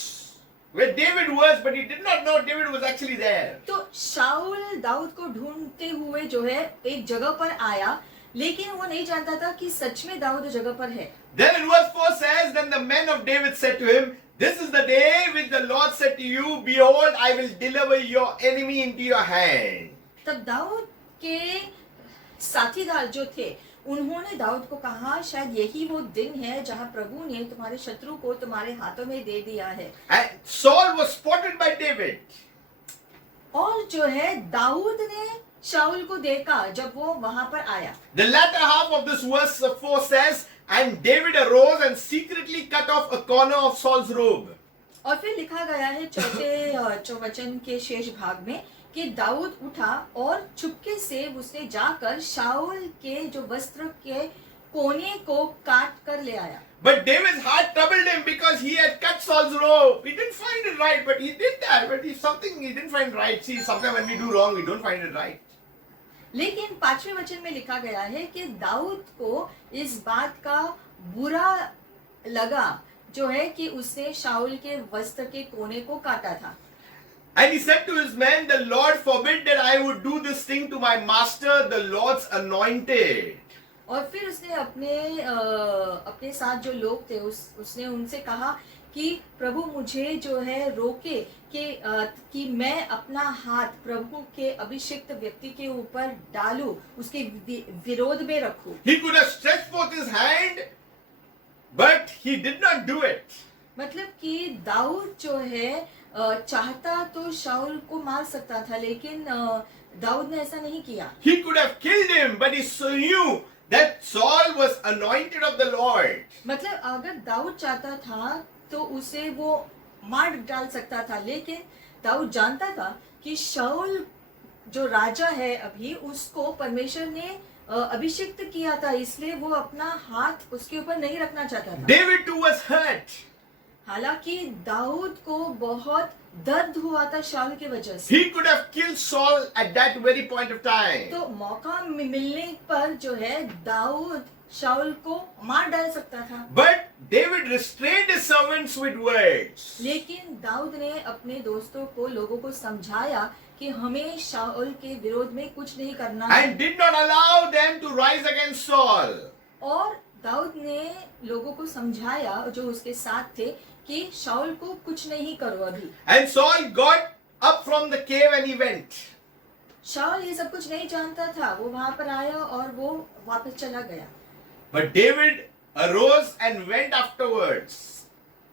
where David was, but he did not know David was actually there. तो शाऊल दाऊद को ढूंढते हुए जो है एक जगह पर आया, लेकिन वो नहीं जानता था कि सच में दाऊद उस जगह पर है। Then in verse 4 says, then the men of David said to him, this is the day which the Lord said to you, behold, I will deliver your enemy into your hand. तब दाऊद के साथीदार जो थे उन्होंने दाऊद को कहा, शायद यही वो दिन है जहां प्रभु ने तुम्हारे शत्रु को तुम्हारे हाथों में दे दिया है। And Saul was spotted by David. और जो है दाऊद ने शाऊल को देखा जब वो वहां पर आया। The latter half of this verse 4 says, And David arose and secretly cut off a corner of Saul's robe. और फिर लिखा गया है चौथे वचन के शेष भाग में कि दाऊद उठा और चुपके से उसने जाकर शाऊल के जो वस्त्र के कोने को काट कर ले आया. But David's heart troubled him because he had cut Saul's robe. He didn't find it right, but he did that. But if something he didn't find right, see, sometimes when we do wrong, we don't find it right. लेकिन पांचवें वचन में लिखा गया है कि दाऊद को इस बात का बुरा लगा जो है कि उसने शाऊल के वस्त्र के कोने को काटा था. And he said to his men, "The Lord forbid that I would do this thing to my master, the Lord's anointed." और फिर उसने अपने साथ जो लोग थे उसने उनसे कहा कि प्रभु मुझे जो है रोके कि मैं अपना हाथ प्रभु के अभिषिक्त व्यक्ति के ऊपर डालूं, उसके विरोध में रखूं. He could have stretched forth his hand, but he did not do it. मतलब कि दाऊद जो है चाहता तो शाऊल को मार सकता था, लेकिन दाऊद ने ऐसा नहीं किया. He could have killed him, but he knew that Saul was anointed of the Lord. मतलब अगर दाऊद चाहता था तो उसे वो मार डाल सकता था, लेकिन दाऊद जानता था कि शाऊल जो राजा है अभी उसको परमेश्वर ने अभिषिक्त किया था, इसलिए वो अपना हाथ उसके ऊपर नहीं रखना चाहता था. David too was hurt. हालांकि दाऊद को बहुत दर्द हुआ था शाऊल की वजह से. He could have killed Saul at that very point of time. तो मौका मिलने पर जो है दाऊद शाऊल को मार डाल सकता था. But David restrained his servants with words. लेकिन दाऊद ने अपने दोस्तों को लोगों को समझाया कि हमें शाऊल के विरोध में कुछ नहीं करना है. And did not allow them to rise against Saul. और दाऊद ने लोगों को समझाया जो उसके साथ थे कि शाऊल को कुछ नहीं करो अभी. And Saul got up from the cave and he went. शाऊल ये सब कुछ नहीं जानता था, वो वहां पर आया और वो वापस चला गया. But David arose and went afterwards.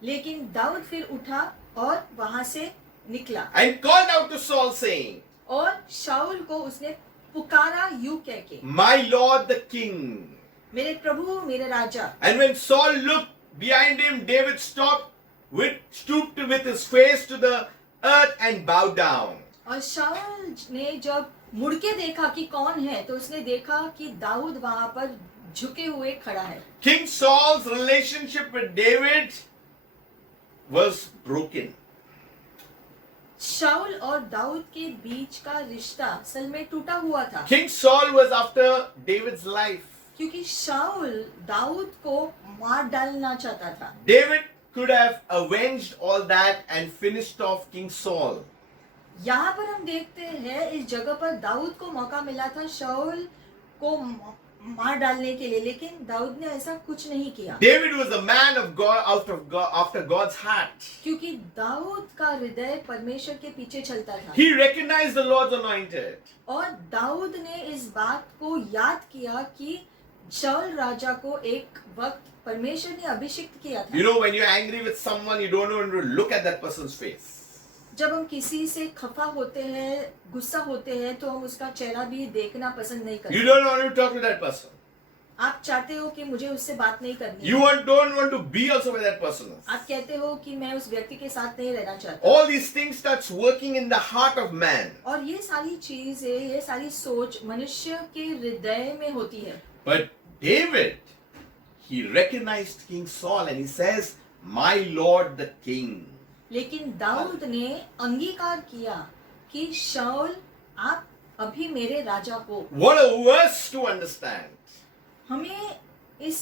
लेकिन दाऊद फिर उठा और वहां से निकला And called out to Saul saying, और शाऊल को उसने पुकारा यूं कह के, "My Lord the King." मेरे प्रभु मेरे राजा. And when Saul looked behind him, David stooped with his face to the earth and bowed down. और शाऊल ने जब मुड़ के देखा कि कौन है तो उसने देखा कि दाऊद वहां पर झुके हुए खड़ा है. King Saul's relationship with David was broken. शाऊल और दाऊद के बीच का रिश्ता असल में टूटा हुआ था. King Saul was after David's life. क्योंकि शाऊल दाऊद को मार डालना चाहता था. David could have avenged all that and finished off King Saul. यहाँ पर हम देखते हैं इस जगह पर दाऊद को मौका मिला था शाऊल को मार डालने के लिए, लेकिन दाऊद ने ऐसा कुछ नहीं किया. David was a man of God, after God's heart. क्योंकि दाऊद का हृदय परमेश्वर के पीछे चलता था. He recognized the Lord's anointed. और दाऊद ने इस बात को याद किया कि शाऊल राजा को एक वक्त परमेश्वर ने अभिषिक्त किया था. You know, when you're angry with someone, you don't want to look at that person's face. जब हम किसी से खफा होते हैं, गुस्सा होते हैं, तो हम उसका चेहरा भी देखना पसंद नहीं करते. You don't want to talk to that person. आप चाहते हो कि मुझे उससे बात नहीं करनी. You don't want to be also with that person. आप कहते हो कि मैं उस व्यक्ति के साथ नहीं रहना चाहता. All these things starts working in the heart of man. और ये सारी चीजें, ये सारी सोच मनुष्य के हृदय में होती है. But David, he recognized King Saul and he says, "My Lord the King." लेकिन दाऊद ने अंगीकार किया कि शाऊल आप अभी मेरे राजा हो. What a verse to understand. हमें इस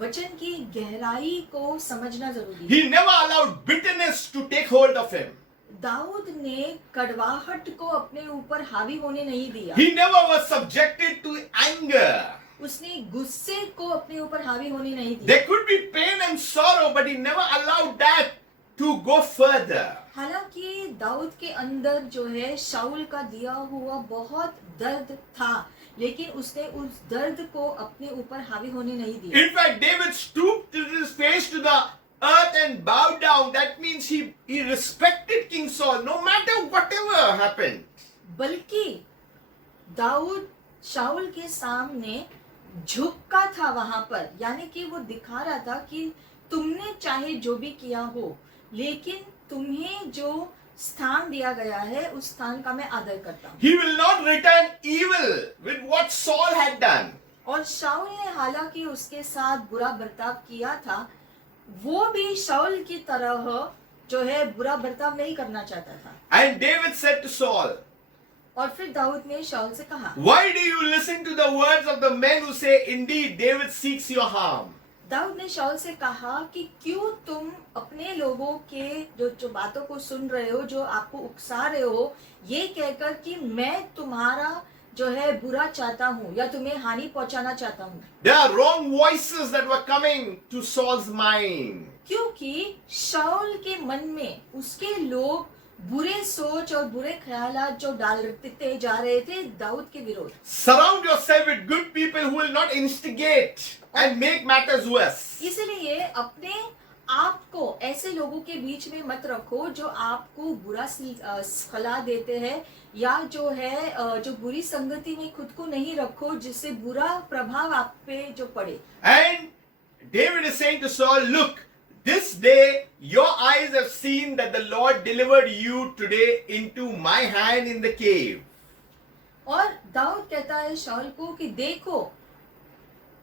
वचन की गहराई को समझना जरूरी है. He never allowed bitterness to take hold of him. Dawood ने कड़वाहट को अपने ऊपर हावी होने नहीं दिया. He never was subjected to anger. उसने गुस्से को अपने ऊपर हावी होने नहीं दिया. There could be pain and sorrow, but he never allowed that to go further. हालांकि दाऊद के अंदर जो है शाऊल का दिया हुआ बहुत दर्द था, लेकिन उसने उस दर्द को अपने ऊपर हावी होने नहीं दिया. In fact, David stooped with his face to the earth and bowed down. That means he respected King Saul no matter whatever happened. बल्कि दाऊद शाऊल के सामने झुका था वहां पर, यानी कि वो दिखा रहा था कि तुमने चाहे जो भी किया हो, लेकिन तुम्हें जो स्थान दिया गया है उस स्थान का मैं आदर करता हूँ। He will not return evil with what Saul had done. और शाऊल ने हालांकि उसके साथ बुरा बर्ताव किया था, वो भी शाऊल की तरह जो है बुरा बर्ताव नहीं करना चाहता था। And David said to Saul, और फिर दाऊद ने शाऊल से कहा, why do you listen to the words of the men who say, indeed, David seeks your harm? Dawood ने शाऊल से कहा कि क्यों तुम अपने लोगों के जो बातों को सुन रहे हो, जो आपको उकसा रहे हो, ये कहकर कि मैं तुम्हारा जो है बुरा चाहता हूँ या तुम्हें हानि पहुंचाना चाहता हूँ। There are wrong voices that were coming to Saul's mind. क्योंकि शाऊल के मन में उसके लोग बुरे सोच और बुरे ख्यालात जो डालते जा रहे थे दाऊद के विरोध। Surround yourself with good people who will not instigate and make matters worse. इसलिए अपने आप को ऐसे लोगों के बीच में मत रखो जो आपको बुरा सलाह देते हैं, या जो है जो बुरी संगति में खुद को नहीं रखो जिससे बुरा प्रभाव आप पे जो पड़े। And David is saying to Saul, look, this day your eyes have seen that the Lord delivered you today into my hand in the cave. और दाऊद कहता है शाऊल को कि देखो,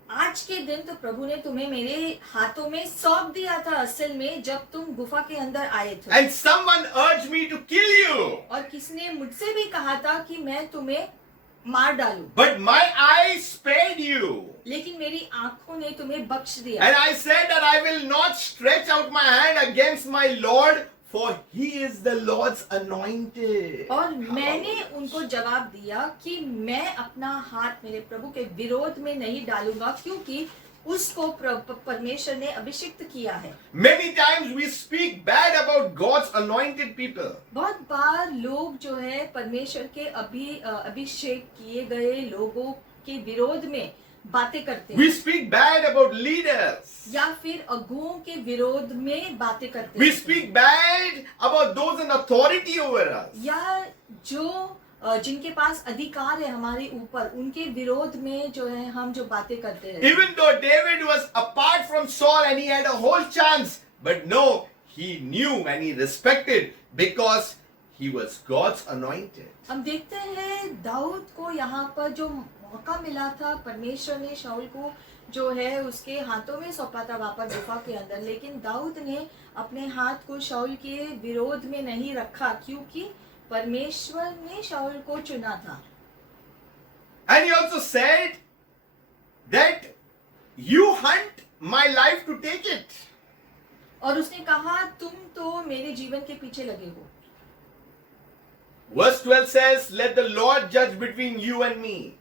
आज के दिन तो प्रभु ने तुम्हें मेरे हाथों में सौंप दिया था, असल में जब तुम गुफा के अंदर आए थे। And someone urged me to kill you. और किसने मुझसे भी कहा था कि मैं तुम्हें मार डालूं, But my eyes spared you. लेकिन मेरी आंखों ने तुम्हें बख्श दिया। And I said that I will not stretch out my hand against my Lord, for he is the Lord's anointed. और मैंने उनको जवाब दिया कि मैं अपना हाथ मेरे प्रभु के विरोध में नहीं डालूंगा, क्योंकि उसको परमेश्वर ने अभिषिक्त किया है। Many times we speak bad about God's anointed people. बहुत बार लोग जो है परमेश्वर के अभिषेक किए गए लोगों के विरोध में बातें करते We हैं, speak bad about leaders. या फिर अगुओं के विरोध में बातें करते We हैं, speak bad about those in authority over us. या जो जिनके पास अधिकार है हमारे ऊपर, उनके विरोध में जो है हम जो बातें करते हैं। Even though David was apart from Saul and he had a whole chance, but no, he knew and he respected because he was God's anointed. हम देखते हैं दाऊद को यहाँ पर जो मौका मिला था, परमेश्वर ने शाऊल को जो है उसके हाथों में सौंपा था वहां पर गुफा के अंदर, लेकिन दाऊद ने अपने हाथ को शाऊल के विरोध में नहीं रखा, क्योंकि परमेश्वर ने शाऊल को चुना था। And he also said that you hunt my life to take it. और उसने कहा तुम तो मेरे जीवन के पीछे लगे हो। Verse 12 says, let the Lord judge between you and me.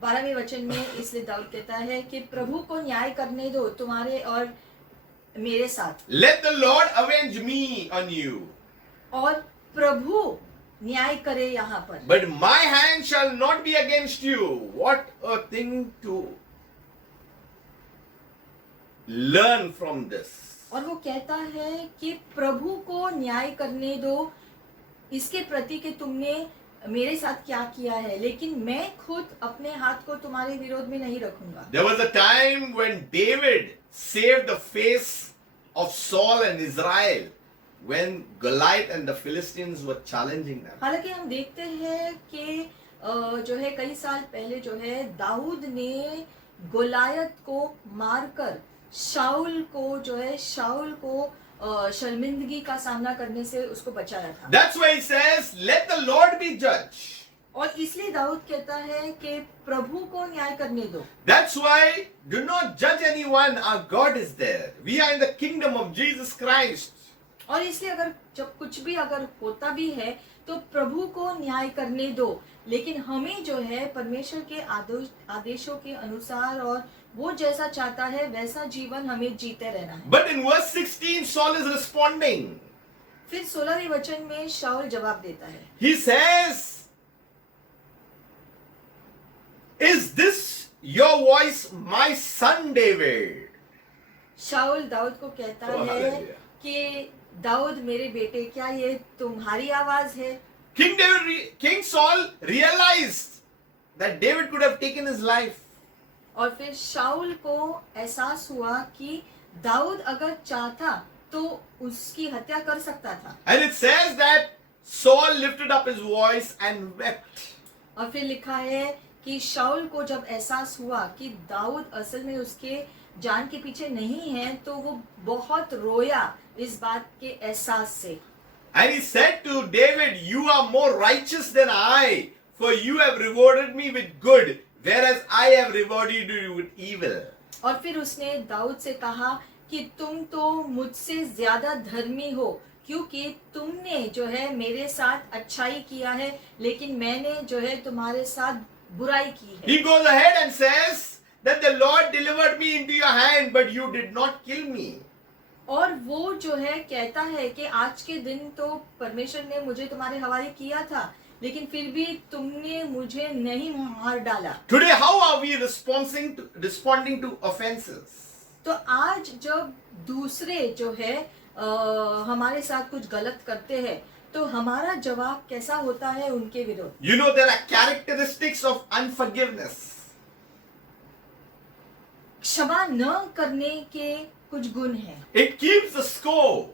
12वें वचन में इसलिए दाऊद कहता है कि प्रभु को न्याय करने दो तुम्हारे और मेरे साथ। Let the Lord avenge me on you. और प्रभु न्याय करे यहाँ पर। But my hand shall not be against you. What a thing to learn from this. और वो कहता है कि प्रभु को न्याय करने दो इसके प्रति कि तुमने मेरे साथ क्या किया है, लेकिन मैं खुद अपने हाथ को तुम्हारे विरोध में नहीं रखूंगा। There was a time when David saved the face of Saul and Israel when Goliath and the Philistines were challenging them. हालांकि हम देखते हैं कि जो है कई साल पहले जो है दाऊद ने गोलायत को मारकर शाऊल को शर्मिंदगी का सामना करने से उसको बचाया था। That's why he says, let the Lord be judge. और इसलिए दाऊद कहता है कि प्रभु को न्याय करने दो। That's why do not judge anyone. Our God is there. We are in the kingdom of Jesus Christ. और इसलिए अगर जब कुछ भी अगर होता भी है तो प्रभु को न्याय करने दो, लेकिन हमें जो है परमेश्वर के आदेशों के अनुसार और वो जैसा चाहता है वैसा जीवन हमें जीते रहना है। But in verse 16, Saul is responding. फिर 16वें वचन में शाऊल जवाब देता है। He says, is this your voice, my son David? शाऊल दाऊद को कहता है कि दाऊद मेरे बेटे, क्या ये तुम्हारी आवाज है? King Saul realized that David could have taken his life. और फिर शाऊल को एहसास हुआ कि दाऊद अगर चाहता तो उसकी हत्या कर सकता था। And it says that Saul lifted up his voice and wept. और फिर लिखा है कि शाऊल को जब एहसास हुआ कि दाऊद असल में उसके जान के पीछे नहीं है तो वो बहुत रोया इस बात के एहसास से। And he said to David, "You are more righteous than I, for you have rewarded me with good, whereas I have rewarded you with evil." और फिर उसने दाऊद से कहा कि तुम तो मुझसे ज्यादा धर्मी हो, क्योंकि तुमने जो है मेरे साथ अच्छाई किया है, लेकिन मैंने जो है तुम्हारे साथ बुराई की है। He goes ahead and says that the Lord delivered me into your hand, but you did not kill me. और वो जो है कहता है कि आज के दिन तो परमेश्वर ने मुझे तुम्हारे हवाले किया था, लेकिन फिर भी तुमने मुझे नहीं मार डाला। Today, how are we responding to offenses? तो आज जब दूसरे जो है हमारे साथ कुछ गलत करते हैं तो हमारा जवाब कैसा होता है उनके विरुद्ध? You know, there are characteristics of unforgiveness. क्षमा न करने के कुछ गुण हैं। It keeps the score.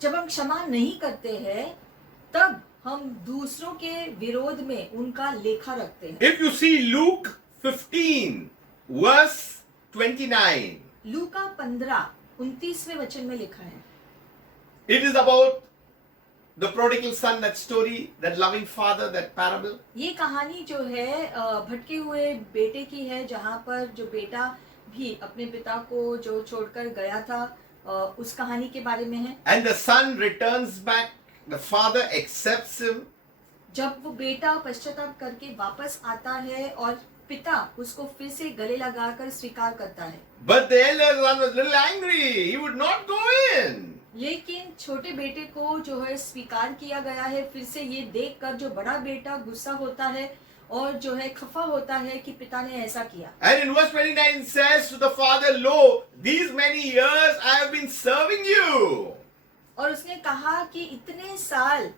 जब हम क्षमा नहीं करते हैं तब हम दूसरों के विरोध में उनका लेखा रखते हैं। If you see Luke 15, verse 29, लूका 15:29वें वचन में लिखा है, it is about the prodigal son, that story, that loving father, that parable. ये कहानी जो है भटके हुए बेटे की है, जहाँ पर जो बेटा भी अपने पिता को जो छोड़कर गया था, उस कहानी के बारे में है। And the son returns back, the father accepts him. जब वो बेटा पश्चाताप करके वापस आता है और पिता उसको फिर से गले लगाकर स्वीकार करता है, But the elder son was a little angry. He would not go in. लेकिन छोटे बेटे को जो है स्वीकार किया गया है, फिर से ये देखकर जो बड़ा बेटा गुस्सा होता है और जो है खफा होता है कि पिता ने ऐसा किया। And in verse 29 says to the father, "Lo, these many years I have been serving you." और उसने कहा कि इतने साल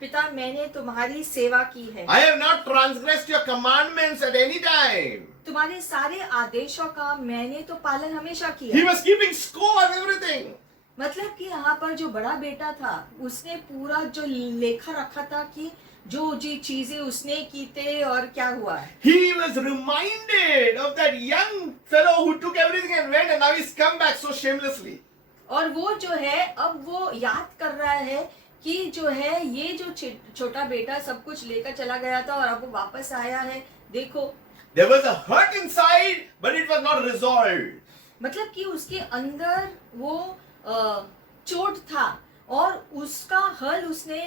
पिता मैंने तुम्हारी सेवा की है, I have not transgressed your commandments at any time. तुम्हारे सारे आदेशों का मैंने तो पालन हमेशा He किया। was keeping score of everything. मतलब कि यहाँ पर जो बड़ा बेटा था उसने पूरा जो लेखा रखा था कि जो जी चीजें उसने की थे और क्या हुआ। He was reminded of that young fellow who took everything and went, and now he's come back so shamelessly. और वो जो है अब वो याद कर रहा है कि जो है ये जो छोटा बेटा सब कुछ लेकर चला गया था और अब वो वापस आया है, देखो। There was a hurt inside, but it was not resolved. मतलब कि उसके अंदर वो चोट था और उसका हल उसने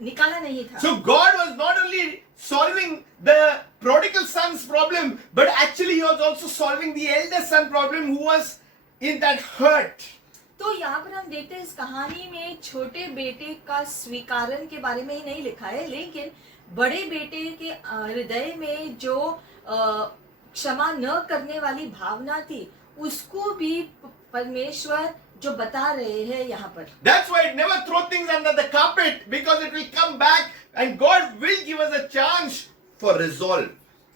निकाला नहीं था। So God was not only solving the prodigal son's problem, but actually he was also solving the elder son problem who was in that hurt. तो यहाँ पर हम देखते हैं इस कहानी में छोटे बेटे का स्वीकारण के बारे में ही नहीं लिखा है, लेकिन बड़े बेटे के हृदय में जो क्षमा न करने वाली भावना थी उसको भी परमेश्वर जो बता रहे हैं यहाँ पर। That's why never throw things under the carpet, because it will come back and God will give us a chance for resolve.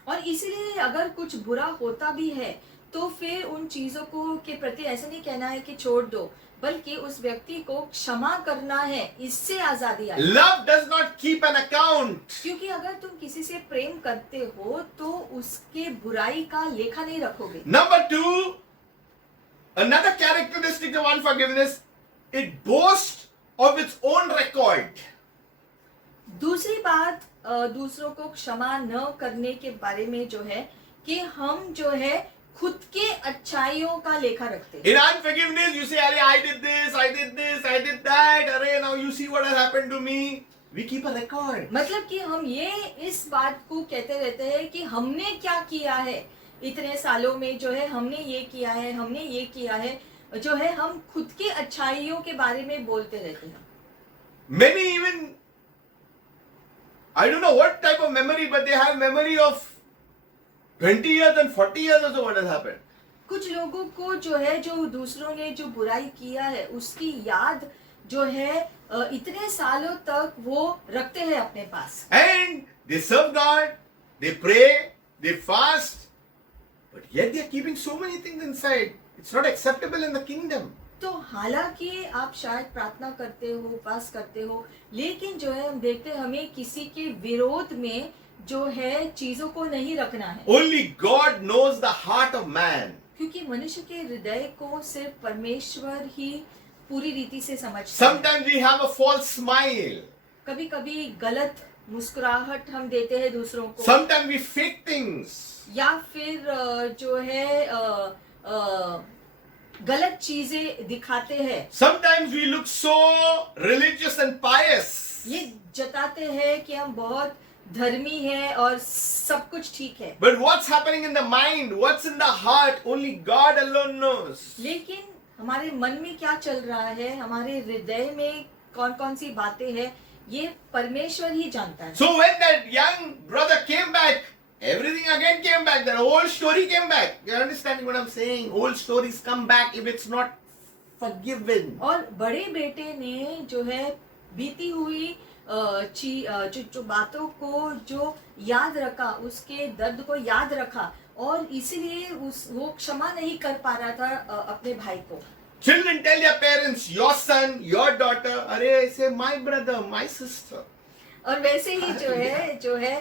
और इसीलिए अगर कुछ बुरा होता भी है तो फिर उन चीजों को के प्रति ऐसा नहीं कहना है कि छोड़ दो, बल्कि उस व्यक्ति को क्षमा करना है, इससे आजादी आए। Love does not keep an account. क्योंकि अगर तुम किसी से प्रेम करते हो तो उसके बुराई का लेखा नहीं रखोगे। Number 2, another characteristic of unforgiveness, it boasts of its own record. दूसरी बात दूसरों को क्षमा न करने के बारे में जो है कि हम जो है खुद के अच्छाइयों का लेखा रखते हैं। In unforgiveness, you say, "Arey, I did this, I did this, I did that. Arey, now you see what has happened to me." We keep a record. मतलब कि हम ये इस बात को कहते रहते हैं कि हमने क्या किया है इतने सालों में, जो है हमने ये किया है, हमने ये किया है, जो है हम खुद के अच्छाइयों के बारे में बोलते रहते हैं। Many even, I don't know what type of memory, but they have memory of 20 years and 40 years also what has happened. कुछ लोगों को जो है जो दूसरों ने जो बुराई किया है उसकी याद जो है इतने सालों तक वो रखते हैं अपने पास। And they serve God, they pray, they fast, but yet they are keeping so many things inside. It's not acceptable in the kingdom. तो हालांकि आप शायद प्रार्थना करते हो, उपवास करते हो, लेकिन जो है हम देखते हैं हमें किसी के विरोध में जो है चीजों को नहीं रखना है, Only God knows the heart of man. क्योंकि मनुष्य के हृदय को सिर्फ परमेश्वर ही पूरी रीति से समझता है। Sometimes we have a false smile. कभी कभी गलत मुस्कुराहट हम देते हैं दूसरों को, Sometimes we fake things. या फिर जो है गलत चीजें दिखाते हैं। Sometimes we look so religious and pious. ये जताते हैं कि हम बहुत धर्मी हैं और सब कुछ ठीक है, But what's happening in the mind, what's in the heart, only God alone knows. लेकिन हमारे मन में क्या चल रहा है, हमारे हृदय में कौन कौन सी बातें हैं, ये परमेश्वर ही जानता है। So when that young brother came back, everything again came back. That old story came back. You're understanding what I'm saying? Old stories come back if it's not forgiven. और बड़े बेटे ने जो है बीती हुई जो बातों को जो याद रखा, उसके दर्द को याद रखा, और इसीलिए वो क्षमा नहीं कर पा रहा था अपने भाई को। Children tell their parents, your son, your daughter, अरे say my brother, my sister. और वैसे ही जो है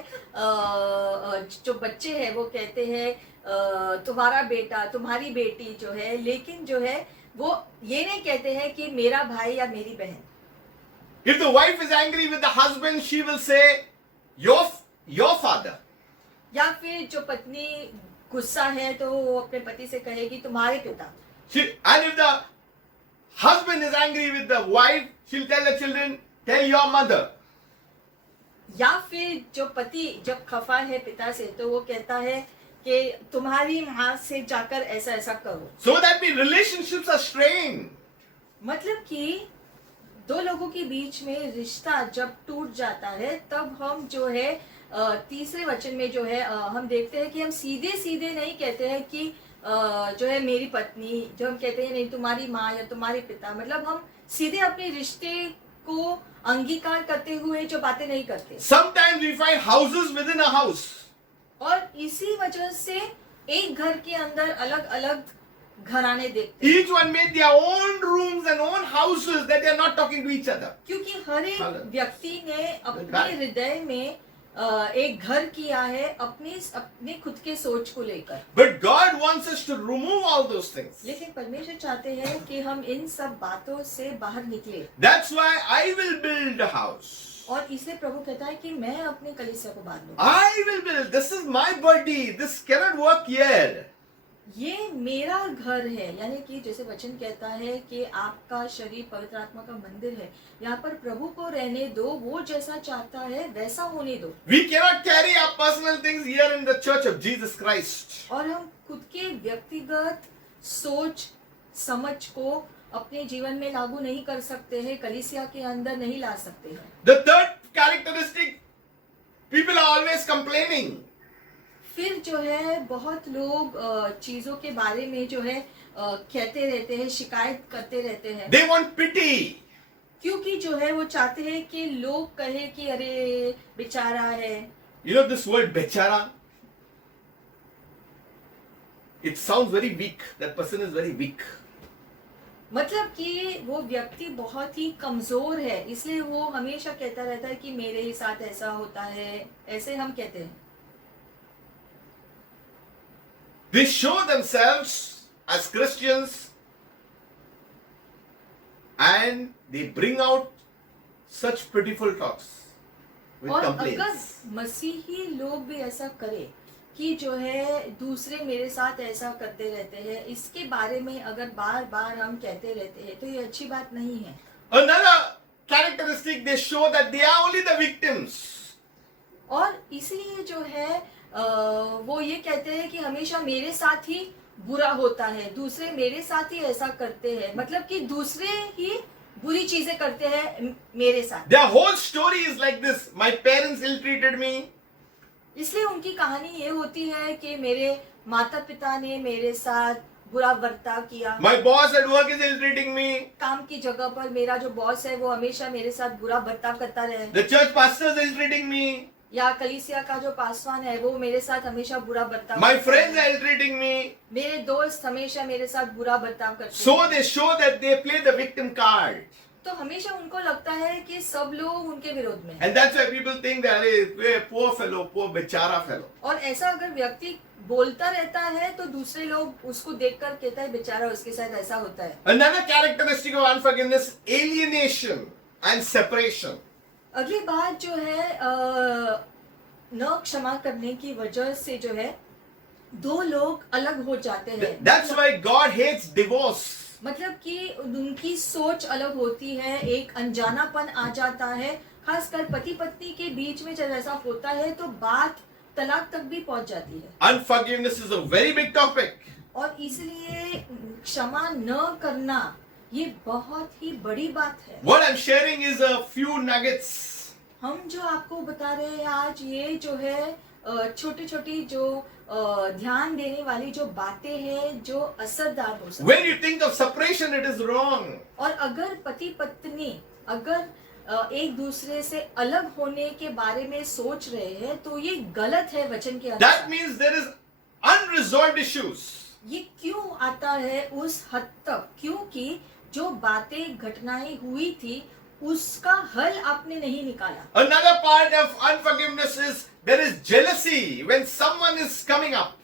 जो बच्चे हैं वो कहते हैं तुम्हारा बेटा, तुम्हारी बेटी जो है, लेकिन जो है वो ये नहीं कहते हैं कि मेरा भाई या मेरी बहन। If the wife is angry with the husband, she will say, your father. या फिर जो पत्नी गुस्सा है तो वो अपने पति से कहेगी तुम्हारे पिता। And if the husband is angry with the wife, she'll tell the children, tell your mother. या फिर जो पति जब खफा है पिता से तो वो कहता है कि तुम्हारी माँ से जाकर ऐसा ऐसा करो। So that means relationships are strained. मतलब कि दो लोगों के बीच में रिश्ता जब टूट जाता है, तब हम जो है तीसरे वचन में जो है हम देखते हैं कि हम सीधे सीधे नहीं कहते हैं कि जो है मेरी पत्नी, जो हम कहते हैं नहीं तुम्हारी माँ या तुम्हारे पिता, मतलब हम सीधे अपने रिश्ते को अंगीकार करते हुए जो बातें नहीं करते। Sometimes we find houses within a house. और इसी वजह से एक घर के अंदर अलग अलग घराने देखते हैं, Each one made their own rooms and own houses that they are not talking to each other. क्योंकि हर एक व्यक्ति ने अपने हृदय में एक घर किया है अपने खुद के सोच को लेकर। But God wants us to remove all those things. लेकिन परमेश्वर चाहते हैं कि हम इन सब बातों से बाहर निकले। That's why I will build a house. और इसलिए प्रभु कहता है कि मैं अपने कलीसिया को बांध लूंगा। I will build. This is my body. This cannot work here. ये मेरा घर है, यानी कि जैसे वचन कहता है कि आपका शरीर पवित्र आत्मा का मंदिर है, यहाँ पर प्रभु को रहने दो, वो जैसा चाहता है वैसा होने दो। We cannot carry our personal things here in the church of Jesus Christ. और हम खुद के व्यक्तिगत सोच समझ को अपने जीवन में लागू नहीं कर सकते हैं, कलीसिया के अंदर नहीं ला सकते हैं। The third characteristic, people are always complaining. फिर जो है बहुत लोग चीजों के बारे में जो है कहते रहते हैं, शिकायत करते रहते हैं। They want pity. क्योंकि जो है वो चाहते हैं कि लोग कहे कि अरे बेचारा है। You know this word bechara? It sounds very weak. That person is very weak. मतलब कि वो व्यक्ति बहुत ही कमजोर है, इसलिए वो हमेशा कहता रहता है कि मेरे ही साथ ऐसा होता है, ऐसे हम कहते हैं। They show themselves as Christians and they bring out such pitiful talks with और complaints. अगर मसीही लोग भी ऐसा करे कि जो है दूसरे मेरे साथ ऐसा करते रहते हैं, इसके बारे में अगर बार बार हम कहते रहते हैं तो ये अच्छी बात नहीं है। Another characteristic, they show that they are only the victims. और इसलिए जो है वो ये कहते हैं कि हमेशा मेरे साथ ही बुरा होता है, दूसरे मेरे साथ ही ऐसा करते हैं, मतलब कि दूसरे ही बुरी चीजें करते हैं मेरे साथ। Their whole story is like this. My parents ill-treated me. इसलिए उनकी कहानी ये होती है कि मेरे माता पिता ने मेरे साथ बुरा बर्ताव किया। My boss at work is ill-treating me. काम की जगह पर मेरा जो बॉस है वो हमेशा मेरे साथ बुरा बर्ताव करता रहे। The church pastor is ill-treating me. या कलीसिया का जो पासवान है वो मेरे साथ हमेशा बुरा बर्ताव My करता friends है, are ill-treating me. मेरे दोस्त हमेशा मेरे साथ बुरा बर्ताव करते So हैं, they show that they play the victim card. तो हमेशा उनको लगता है कि सब लोग उनके विरोध में हैं। And that's why people think that, hey, poor fellow, poor bechara fellow. और ऐसा अगर व्यक्ति बोलता रहता है तो दूसरे लोग उसको देखकर कहता है बेचारा उसके साथ ऐसा होता है। Another characteristic of unforgiveness, alienation and separation. अगली बात जो है न क्षमा करने की वजह से जो है दो लोग अलग हो जाते हैं। That's why God hates divorce. मतलब कि उनकी सोच अलग होती है, एक अनजानापन आ जाता है, खासकर पति पत्नी के बीच में जब ऐसा होता है तो बात तलाक तक भी पहुंच जाती है। Unforgiveness is a very big topic. और इसलिए क्षमा न करना ये बहुत ही बड़ी बात है। What I'm sharing is a few nuggets. हम जो आपको बता रहे हैं आज ये जो है छोटी छोटी जो ध्यान देने वाली जो बातें हैं जो असरदार हो सकती When you think of separation, it is wrong. और अगर पति पत्नी अगर एक दूसरे से अलग होने के बारे में सोच रहे हैं तो ये गलत है वचन के That अनुसार। means there is unresolved issues. ये क्यों आता है उस हद तक, क्योंकि जो बातें घटनाएं हुई थी उसका हल आपने नहीं निकाला। Another part of unforgiveness is there is jealousy when someone is coming up.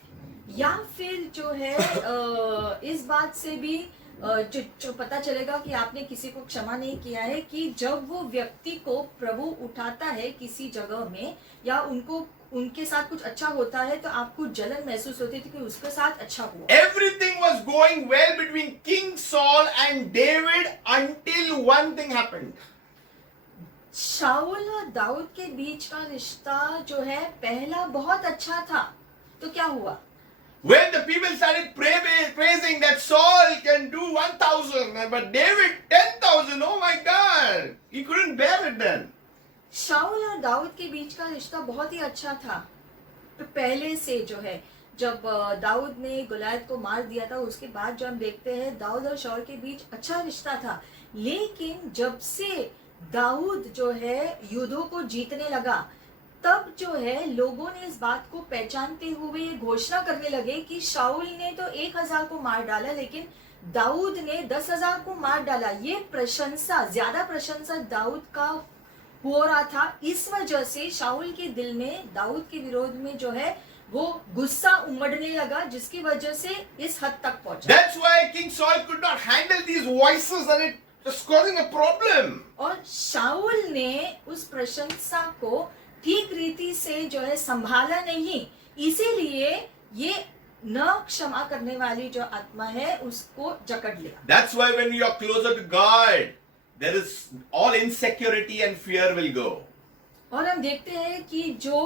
या फिर जो है इस बात से भी जो पता चलेगा कि आपने किसी को क्षमा नहीं किया है कि जब वो व्यक्ति को प्रभु उठाता है किसी जगह में या उनके साथ कुछ अच्छा होता है तो आपको जलन महसूस होती थी कि उसके साथ अच्छा हुआ। Everything was going well between King Saul and David until one thing happened. शाऊल और दाऊद के बीच का रिश्ता जो है पहला बहुत अच्छा था, तो क्या हुआ? When the people started praising that Saul can do 1,000, but David 10,000, oh my God, he couldn't bear it then. शाऊल और दाऊद के बीच का रिश्ता बहुत ही अच्छा था। तो पहले से जो है जब दाऊद ने गोलियत को मार दिया था उसके बाद जो हम देखते हैं दाऊद और शाऊल के बीच अच्छा रिश्ता था, लेकिन जब से दाऊद जो है युद्धों को जीतने लगा तब जो है लोगों ने इस बात को पहचानते हुए ये घोषणा करने लगे कि शाऊल ने तो 1,000 को मार डाला लेकिन दाऊद ने 10,000 को मार डाला। ये प्रशंसा, ज्यादा प्रशंसा दाऊद का हो रहा था। इस वजह से शाऊल के दिल में दाऊद के विरोध में जो है वो गुस्सा उमड़ने लगा, जिसकी वजह से इस हद तक पहुंचा। That's why King Saul could not handle these voices and it was causing a problem. और शाऊल ने उस प्रशंसा को ठीक रीति से जो है संभाला नहीं, इसीलिए ये न क्षमा करने वाली जो आत्मा है उसको जकड़ लिया। That's why when you are closer to God, there is all insecurity and fear will go. और हम देखते हैं कि जो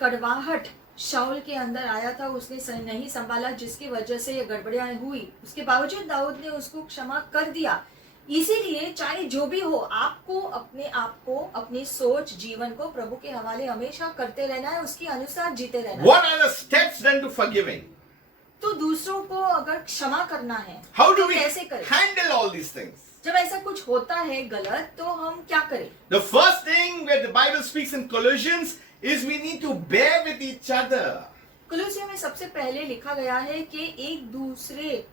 कड़वाहट शाऊल के अंदर आया था उसने नहीं संभाला, जिसकी वजह से ये गड़बड़ियां हुई। उसके बावजूद दाऊद ने उसको क्षमा कर दिया। इसीलिए चाहे जो भी हो आपको अपने आप को, अपनी सोच, जीवन को प्रभु के हवाले हमेशा करते रहना है, उसके अनुसार जीते रहना है। What are the steps then to forgiving? तो दूसरों को अगर क्षमा करना है How do तो we कैसे करें? handle all these things? जब ऐसा कुछ होता है गलत तो हम क्या करें? The first thing where the Bible speaks in Colossians is we need to bear with each other. कुलुसियों में सबसे पहले लिखा गया है कि एक दूसरे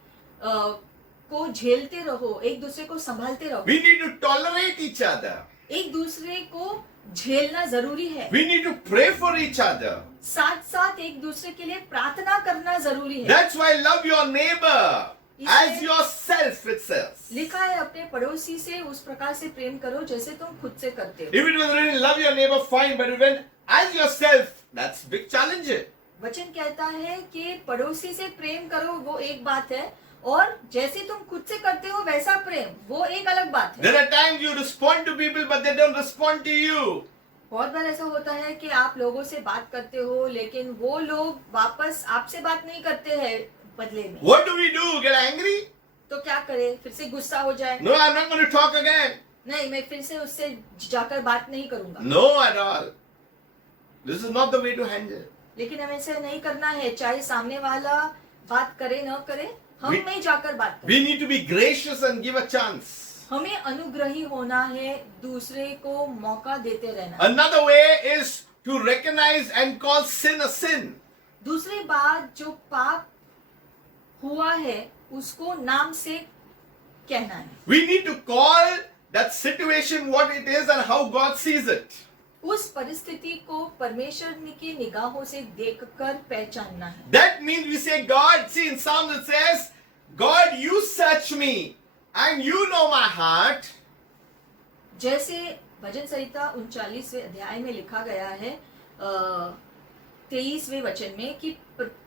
को झेलते रहो, एक दूसरे को संभालते रहो। We need to tolerate each other. एक दूसरे को झेलना जरूरी है। We need to pray for each other. साथ साथ एक दूसरे के लिए प्रार्थना करना जरूरी है। That's why love your neighbor as yourself, it says. लिखा है अपने पड़ोसी से उस प्रकार से प्रेम करो जैसे तुम खुद से करते हो। If it was written love your neighbor, fine, but when as yourself, that's big challenge. वचन कहता है कि पड़ोसी से प्रेम करो वो एक बात है, और जैसे तुम खुद से करते हो वैसा प्रेम वो एक अलग बात है। There are times you respond to people, but they don't respond to you. बहुत बार ऐसा होता है कि आप लोगों से बात करते हो लेकिन वो लोग वापस आपसे बात नहीं करते हैं बदले में। What do we do? Get angry? तो क्या करें? फिर से गुस्सा हो जाए? No, I'm not going to talk again. नहीं, मैं फिर से उससे जाकर बात नहीं करूंगा। No, at all. This is not the way to handle. लेकिन हमें ऐसा नहीं करना है, चाहे सामने वाला बात करे न करे, हमें जाकर बात करें। We need to be gracious and give a chance. हमें अनुग्रही होना है, दूसरे को मौका देते रहना। Another way is to recognize and call sin a sin. दूसरी बात, जो पाप हुआ है उसको नाम से कहना है. We need to call that situation what it is and how God sees it. उस परिस्थिति को परमेश्वर की निगाहों से देखकर पहचानना है. That means we say, God, see in Psalms it says, God, you search me and you know my heart. जैसे भजन संहिता 39वें अध्याय में लिखा गया है 23वें वचन में कि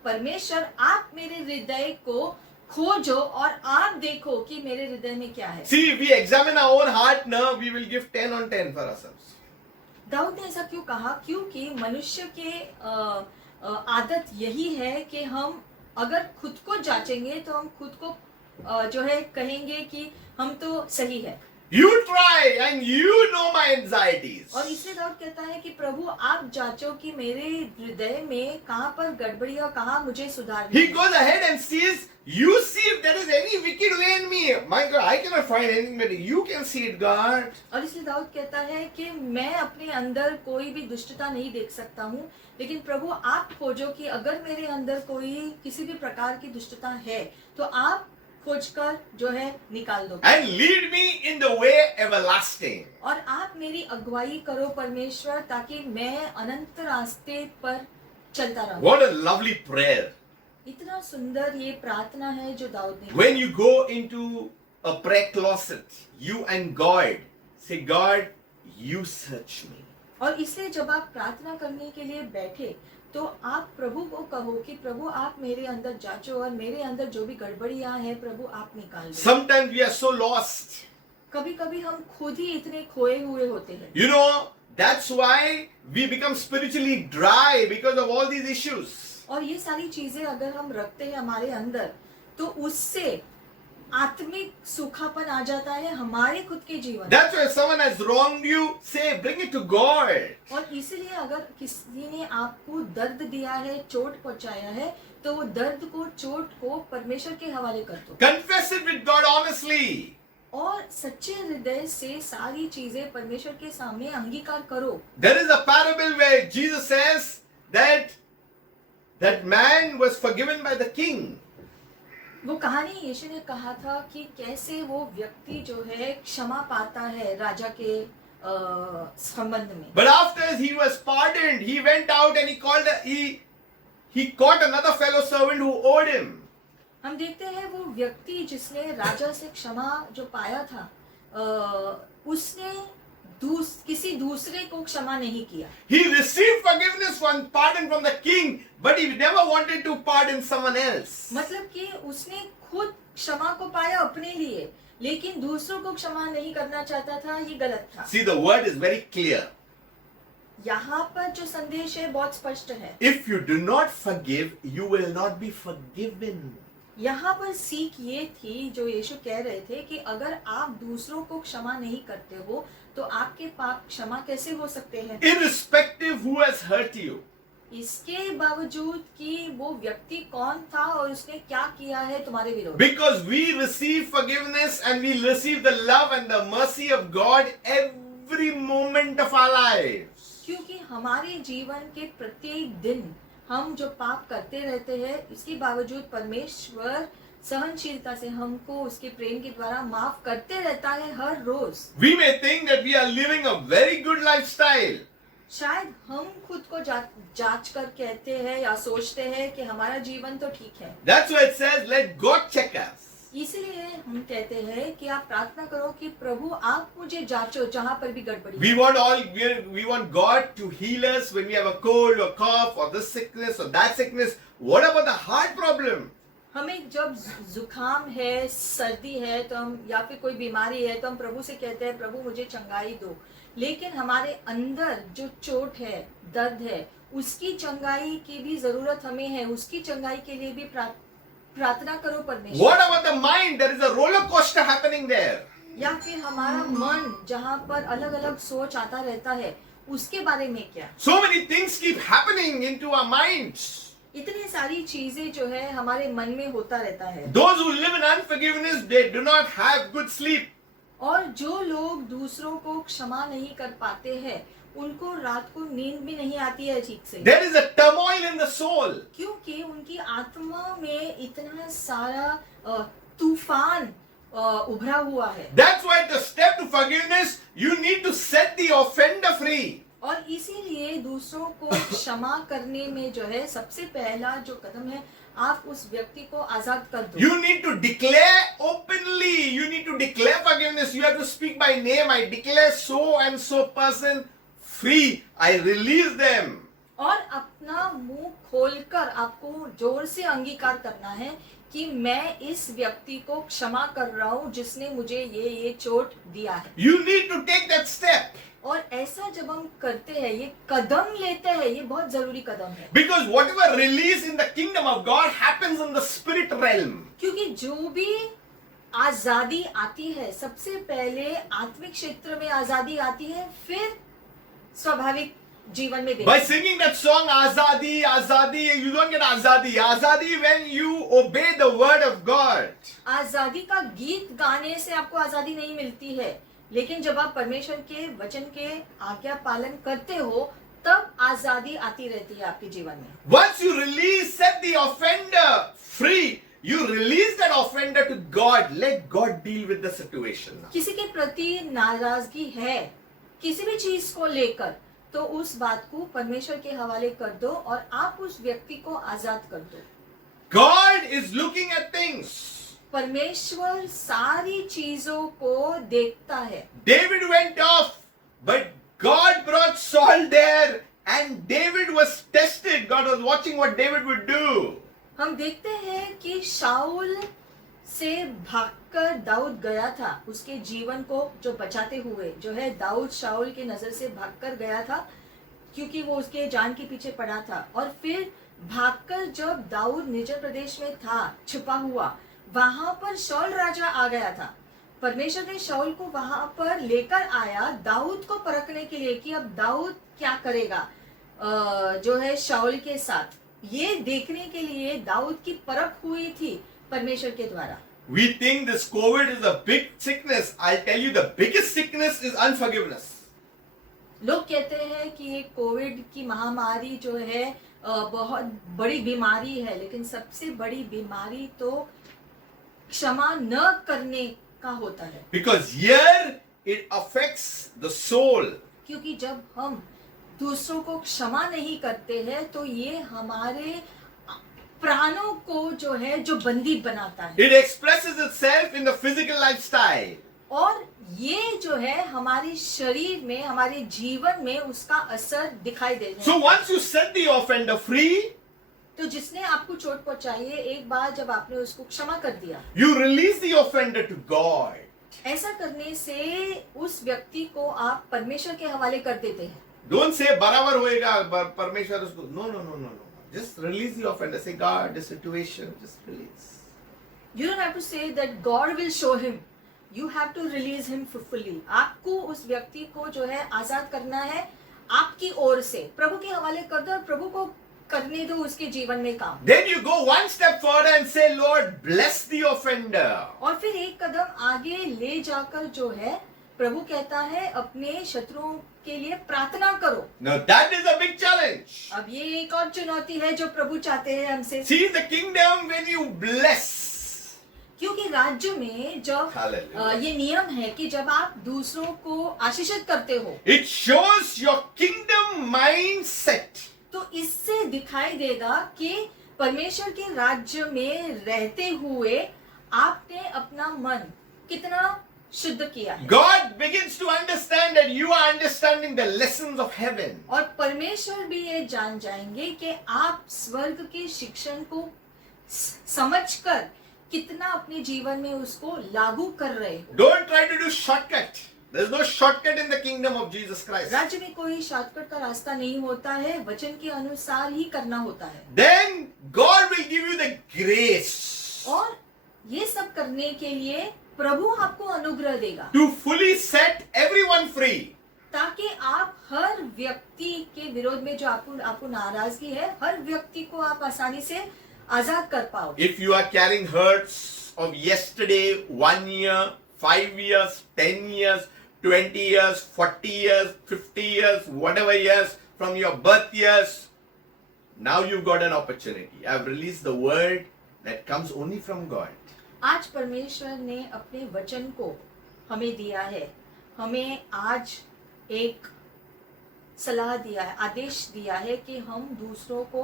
परमेश्वर आप मेरे हृदय को खोजो और आप देखो कि मेरे हृदय में क्या है. See, if we examine our own heart now, we will give 10 on 10 for ourselves. Dawood ने ऐसा क्यों कहा? क्योंकि मनुष्य के आदत यही है कि हम अगर खुद को जांचेंगे तो हम खुद को जो है कहेंगे कि हम तो सही है. You try and you know my anxieties. और इसलिए दाऊद कहता है कि प्रभु आप जांचो कि मेरे हृदय में कहाँ पर गड़बड़ी और कहाँ मुझे सुधारना He है. goes ahead and sees, you see if there is any wicked way in me. My God, I cannot find anything better. You can see it, God. और इसलिए दाऊद कहता है कि मैं अपने अंदर कोई भी दुष्टता नहीं देख सकता हूँ, लेकिन प्रभु आप खोजो कि अगर मेरे अंदर कोई किसी भी प्रकार की दुष्टता है तो आप खोजकर जो है निकाल दो. And lead me in the way everlasting. और आप मेरी अगुवाई करो परमेश्वर, ताकि मैं अनंत रास्ते पर चलता रहूं. What a lovely prayer. इतना सुंदर ये प्रार्थना है जो दाऊद ने. When you go into a prayer closet, you and God, say, God, you search me. और इसलिए जब आप प्रार्थना करने के लिए बैठे तो आप प्रभु को कहो कि प्रभु आप मेरे अंदर जांचो और मेरे अंदर जो भी गड़बड़ियां हैं प्रभु आप निकाल दो. Sometimes we are so lost. कभी कभी हम खुद ही इतने खोए हुए होते हैं. You know, that's why we become spiritually dry because of all these issues. और ये सारी चीजें अगर हम रखते हैं हमारे अंदर तो उससे आत्मिक सूखापन आ जाता है हमारे खुद के जीवन. That's why if someone has wronged you, say, bring it to God. और इसीलिए अगर किसी ने आपको दर्द दिया है, चोट पहुंचाया है, तो वो दर्द को, चोट को परमेश्वर के हवाले कर दो. Confess it with God honestly. और सच्चे हृदय से सारी चीजें परमेश्वर के सामने अंगीकार करो. There is a parable where Jesus says that man was forgiven by the king. वो कहानी यीशु ने कहा था कि कैसे वो व्यक्ति जो है क्षमा पाता है राजा के संबंध में. But after he was pardoned, he went out and he caught another fellow servant who owed him. हम देखते हैं वो व्यक्ति जिसने राजा से क्षमा जो पाया था उसने किसी दूसरे को क्षमा नहीं किया. He received forgiveness and pardon from the king, but he never wanted to pardon someone else. मतलब कि उसने खुद क्षमा को पाया अपने लिए, लेकिन दूसरों को क्षमा नहीं करना चाहता था. ये गलत था. See, the word is very clear. यहाँ पर जो संदेश है बहुत स्पष्ट है. If you do not forgive, you will not be forgiven. यहाँ पर सीख ये थी जो यीशु कह रहे थे कि अगर आप दूसरों को क्षमा नहीं करते हो तो आपके पाप क्षमा कैसे हो सकते हैं. Irrespective who has hurt you. इसके बावजूद कि वो व्यक्ति कौन था और उसने क्या किया है तुम्हारे विरोध. Because we receive forgiveness and we receive the love and the mercy of God every moment of our lives. क्योंकि हमारे जीवन के प्रत्येक दिन हम जो पाप करते रहते हैं, इसके बावजूद परमेश्वर सहनशीलता से हमको उसके प्रेम के द्वारा माफ करते रहता है हर रोज. We may think that we are living a very good lifestyle. शायद हम खुद को जांच कर कहते हैं या सोचते हैं कि हमारा जीवन तो ठीक है. That's why it says, let God check us. इसलिए हम कहते हैं कि आप प्रार्थना करो कि प्रभु आप मुझे जांचो जहाँ पर भी गड़बड़ी. We want God to heal us when we have a cold or cough or this sickness or that sickness. What about the heart problem? हमें जब जुकाम है, सर्दी है तो हम या फिर कोई बीमारी है तो हम प्रभु से कहते हैं प्रभु मुझे चंगाई दो, लेकिन हमारे अंदर जो चोट है, दर्द है, उसकी चंगाई की भी जरूरत हमें है. उसकी चंगाई के लिए भी प्रार्थना करो परमेश्वर. What about the mind? There is a roller coaster happening there. या फिर हमारा मन जहाँ पर अलग अलग सोच आता रहता है, उसके बारे में क्या. So many things keep happening into our minds. इतनी सारी चीजें जो है हमारे मन में होता रहता है. Those who live in unforgiveness, they do not have good sleep. और जो लोग दूसरों को क्षमा नहीं कर पाते हैं उनको रात को नींद भी नहीं आती है ठीक से, There is a turmoil in the soul. क्योंकि उनकी आत्मा में इतना सारा तूफान उभरा हुआ है। That's why the step to forgiveness, you need to set the offender free. और इसीलिए दूसरों को क्षमा करने में जो है सबसे पहला जो कदम है, आप उस व्यक्ति को आजाद कर दो। You need to declare openly. You need to declare forgiveness. You have to speak by name. I declare so and so person free. I release them. और अपना मुंह खोलकर आपको जोर से अंगीकार करना है कि मैं इस व्यक्ति को क्षमा कर रहा हूँ जिसने मुझे ये चोट दिया है। You need to take that step. और ऐसा जब हम करते हैं, ये कदम लेते हैं, ये बहुत जरूरी कदम है। Because whatever release in the kingdom of God happens in the spirit realm. क्योंकि जो भी आजादी आती है, सबसे पहले आत्मिक क्षेत्र में आजादी आती है, फिर स्वाभाविक जीवन में By singing that song, Azadi, Azadi, you don't get Azadi. Azadi when you obey the word of God. आजादी का गीत गाने से आपको आजादी नहीं मिलती है, लेकिन जब आप परमेश्वर के वचन के आज्ञा पालन करते हो, तब आजादी आती रहती है आपके जीवन में। Once you release, set the offender free, you release that offender to God. Let God deal with the situation. किसी के प्रति नाराजगी है, किसी भी चीज को लेकर, तो उस बात को परमेश्वर के हवाले कर दो और आप उस व्यक्ति को आजाद कर दो। God is looking at things. परमेश्वर सारी चीजों को देखता है। David went off, but God brought Saul there, and David was tested. God was watching what David would do. हम देखते हैं कि शाऊल से भागकर दाऊद गया था, उसके जीवन को जो बचाते हुए जो है, दाऊद शाऊल की नजर से भागकर गया था क्योंकि वो उसके जान के पीछे पड़ा था। और फिर भागकर जब दाऊद निज प्रदेश में था छुपा हुआ, वहां पर शाऊल राजा आ गया था। परमेश्वर ने शाऊल को वहां पर लेकर आया दाऊद को परखने के लिए कि अब दाऊद क्या करेगा जो है शाऊल के साथ, ये देखने के लिए दाऊद की परख हुई थी परमेश्वर के द्वारा। We think this COVID is a big sickness. I'll tell you, the biggest sickness is unforgiveness. लोग कहते हैं कि ये कोविड की महामारी जो है बहुत बड़ी बीमारी है, लेकिन सबसे बड़ी बीमारी तो क्षमा न करने का होता है। Because here it affects the soul. क्योंकि जब हम दूसरों को क्षमा नहीं करते हैं तो ये हमारे प्राणों को जो है जो बंदी बनाता है। It expresses itself in the physical lifestyle. और ये जो है हमारे शरीर में, हमारे जीवन में उसका असर दिखाई देता है। So once you set the offender free, तो जिसने आपको चोट पहुंचाई है, एक बार जब आपने उसको क्षमा कर दिया, you release the offender to God. ऐसा करने से उस व्यक्ति को आप परमेश्वर के हवाले कर देते हैं। Don't say बराबर होएगा परमेश्वर उसको. No. Just release the offender. Say, God, this situation, just release. You don't have to say that God will show him. You have to release him fully. आपको उस व्यक्ति को जो है आजाद करना है आपकी ओर से। प्रभु के हवाले कर दो और प्रभु को करने दो उसके जीवन में काम। Then you go one step further and say, Lord, bless the offender. और फिर एक कदम आगे ले जाकर जो है प्रभु कहता है अपने शत्रुओं के लिए प्रार्थना करो। Now that is a big challenge. अब ये एक और चुनौती है जो प्रभु चाहते हैं हमसे। See the kingdom when you bless. क्योंकि राज्य में जब Hallelujah. ये नियम है कि जब आप दूसरों को आशीषित करते हो, It shows your kingdom mindset. तो इससे दिखाई देगा कि परमेश्वर के राज्य में रहते हुए आपने अपना मन कितना शुद्ध किया है। God begins to understand that you are understanding the lessons of heaven. और परमेश्वर भी ये जान जाएंगे कि आप स्वर्ग के शिक्षण को समझकर कितना अपने जीवन में उसको लागू कर रहे हो। Don't try to do shortcut. There is no shortcut in the kingdom of Jesus Christ. राज्य में कोई शॉर्टकट का रास्ता नहीं होता है, वचन के अनुसार ही करना होता है। Then God will give you the grace और ये सब करने के लिए प्रभु आपको अनुग्रह देगा to fully set everyone free. ताकि आप हर व्यक्ति के विरोध में जो आपको नाराजगी है, हर व्यक्ति को आप आसानी से आजाद कर पाओ। If you are carrying hurts of yesterday, 1 year, 5 years, 10 years, 20 years, 40 years, 50 years, whatever years from your birth years. Now you've got an opportunity. I've released the word that comes only from God. आज परमेश्वर ने अपने वचन को हमें दिया है. हमें आज एक सलाह दिया है, आदेश दिया है कि हम दूसरों को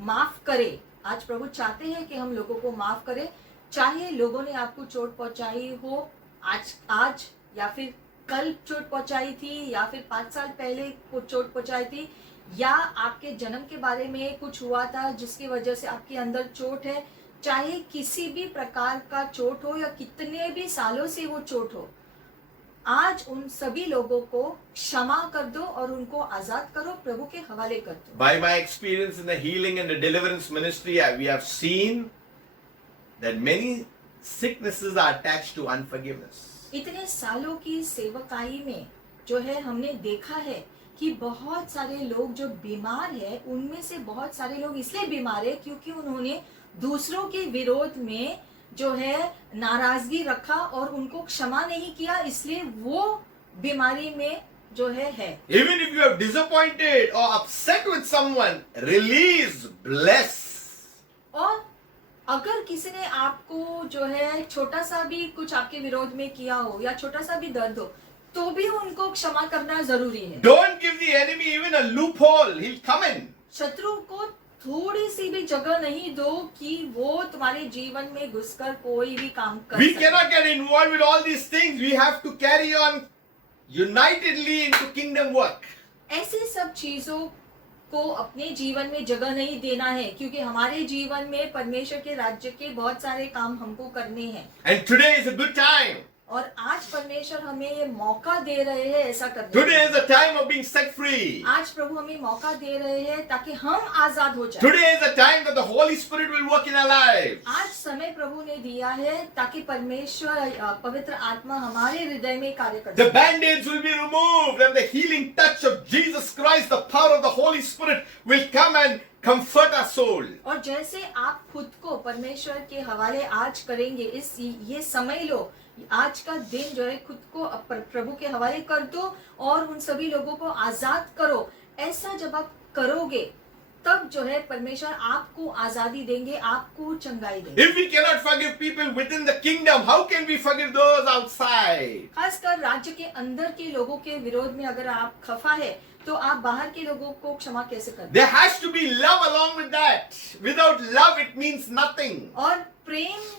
माफ करें. आज प्रभु चाहते हैं कि हम लोगों को माफ करें, चाहे लोगों ने आपको चोट पहुंचाई हो आज या फिर कल चोट पहुंचाई थी या फिर 5 साल पहले चोट पहुंचाई थी, या आपके जन्म के बारे में कुछ हुआ था जिसकी वजह से आपके अंदर चोट है. चाहे किसी भी प्रकार का चोट हो या कितने भी सालों से वो चोट हो, आज उन सभी लोगों को क्षमा कर दो और उनको आजाद करो, प्रभु के हवाले कर दो. By my experience in the healing and the deliverance ministry, we have seen that many sicknesses are attached to unforgiveness. इतने सालों की सेवकाई में जो है हमने देखा है कि बहुत सारे लोग जो बीमार है, उनमें से बहुत सारे लोग इसलिए बीमार है क्योंकि उन्होंने दूसरों के विरोध में जो है नाराजगी रखा और उनको क्षमा नहीं किया, इसलिए वो बीमारी में जो है. Even if you have disappointed or upset with someone, release, bless. और अगर किसी ने आपको जो है छोटा सा भी कुछ आपके विरोध में किया हो या छोटा सा भी दर्द हो, तो भी उनको क्षमा करना जरूरी है. Don't give the enemy even a loophole. He'll come in. शत्रु को थोड़ी सी भी जगह नहीं दो कि वो तुम्हारे जीवन में घुसकर कोई भी काम कर We सके. cannot get involved with all these things. We have to carry on unitedly into kingdom work. ऐसी सब चीजों को अपने जीवन में जगह नहीं देना है, क्योंकि हमारे जीवन में परमेश्वर के राज्य के बहुत सारे काम हमको करने हैं. And today is a good time. और आज परमेश्वर हमें ये मौका दे रहे हैं ऐसा करने Today का. is the time of being set free. आज प्रभु हमें मौका दे रहे हैं ताकि हम आजाद हो जाएं. Today is the time that the Holy Spirit will work in our lives. आज समय प्रभु ने दिया है ताकि परमेश्वर पवित्र आत्मा हमारे हृदय में कार्य कर. The band-aids will be removed and the healing touch of Jesus Christ, the power of the Holy Spirit will come and comfort our soul. और जैसे आप खुद को परमेश्वर के हवाले आज करेंगे, इस ये समय लो, आज का दिन जो है खुद को प्रभु के हवाले कर दो और उन सभी लोगों को आजाद करो. ऐसा जब आप करोगे तब जो है परमेश्वर आपको आजादी देंगे, आपको चंगाई देंगे. If we cannot forgive people within the kingdom, how can we forgive those outside? खासकर राज्य के अंदर के लोगों के विरोध में अगर आप खफा है तो आप बाहर के लोगों को क्षमा कैसे करें? There has to be love along with that. Without love, it means nothing. और प्रेम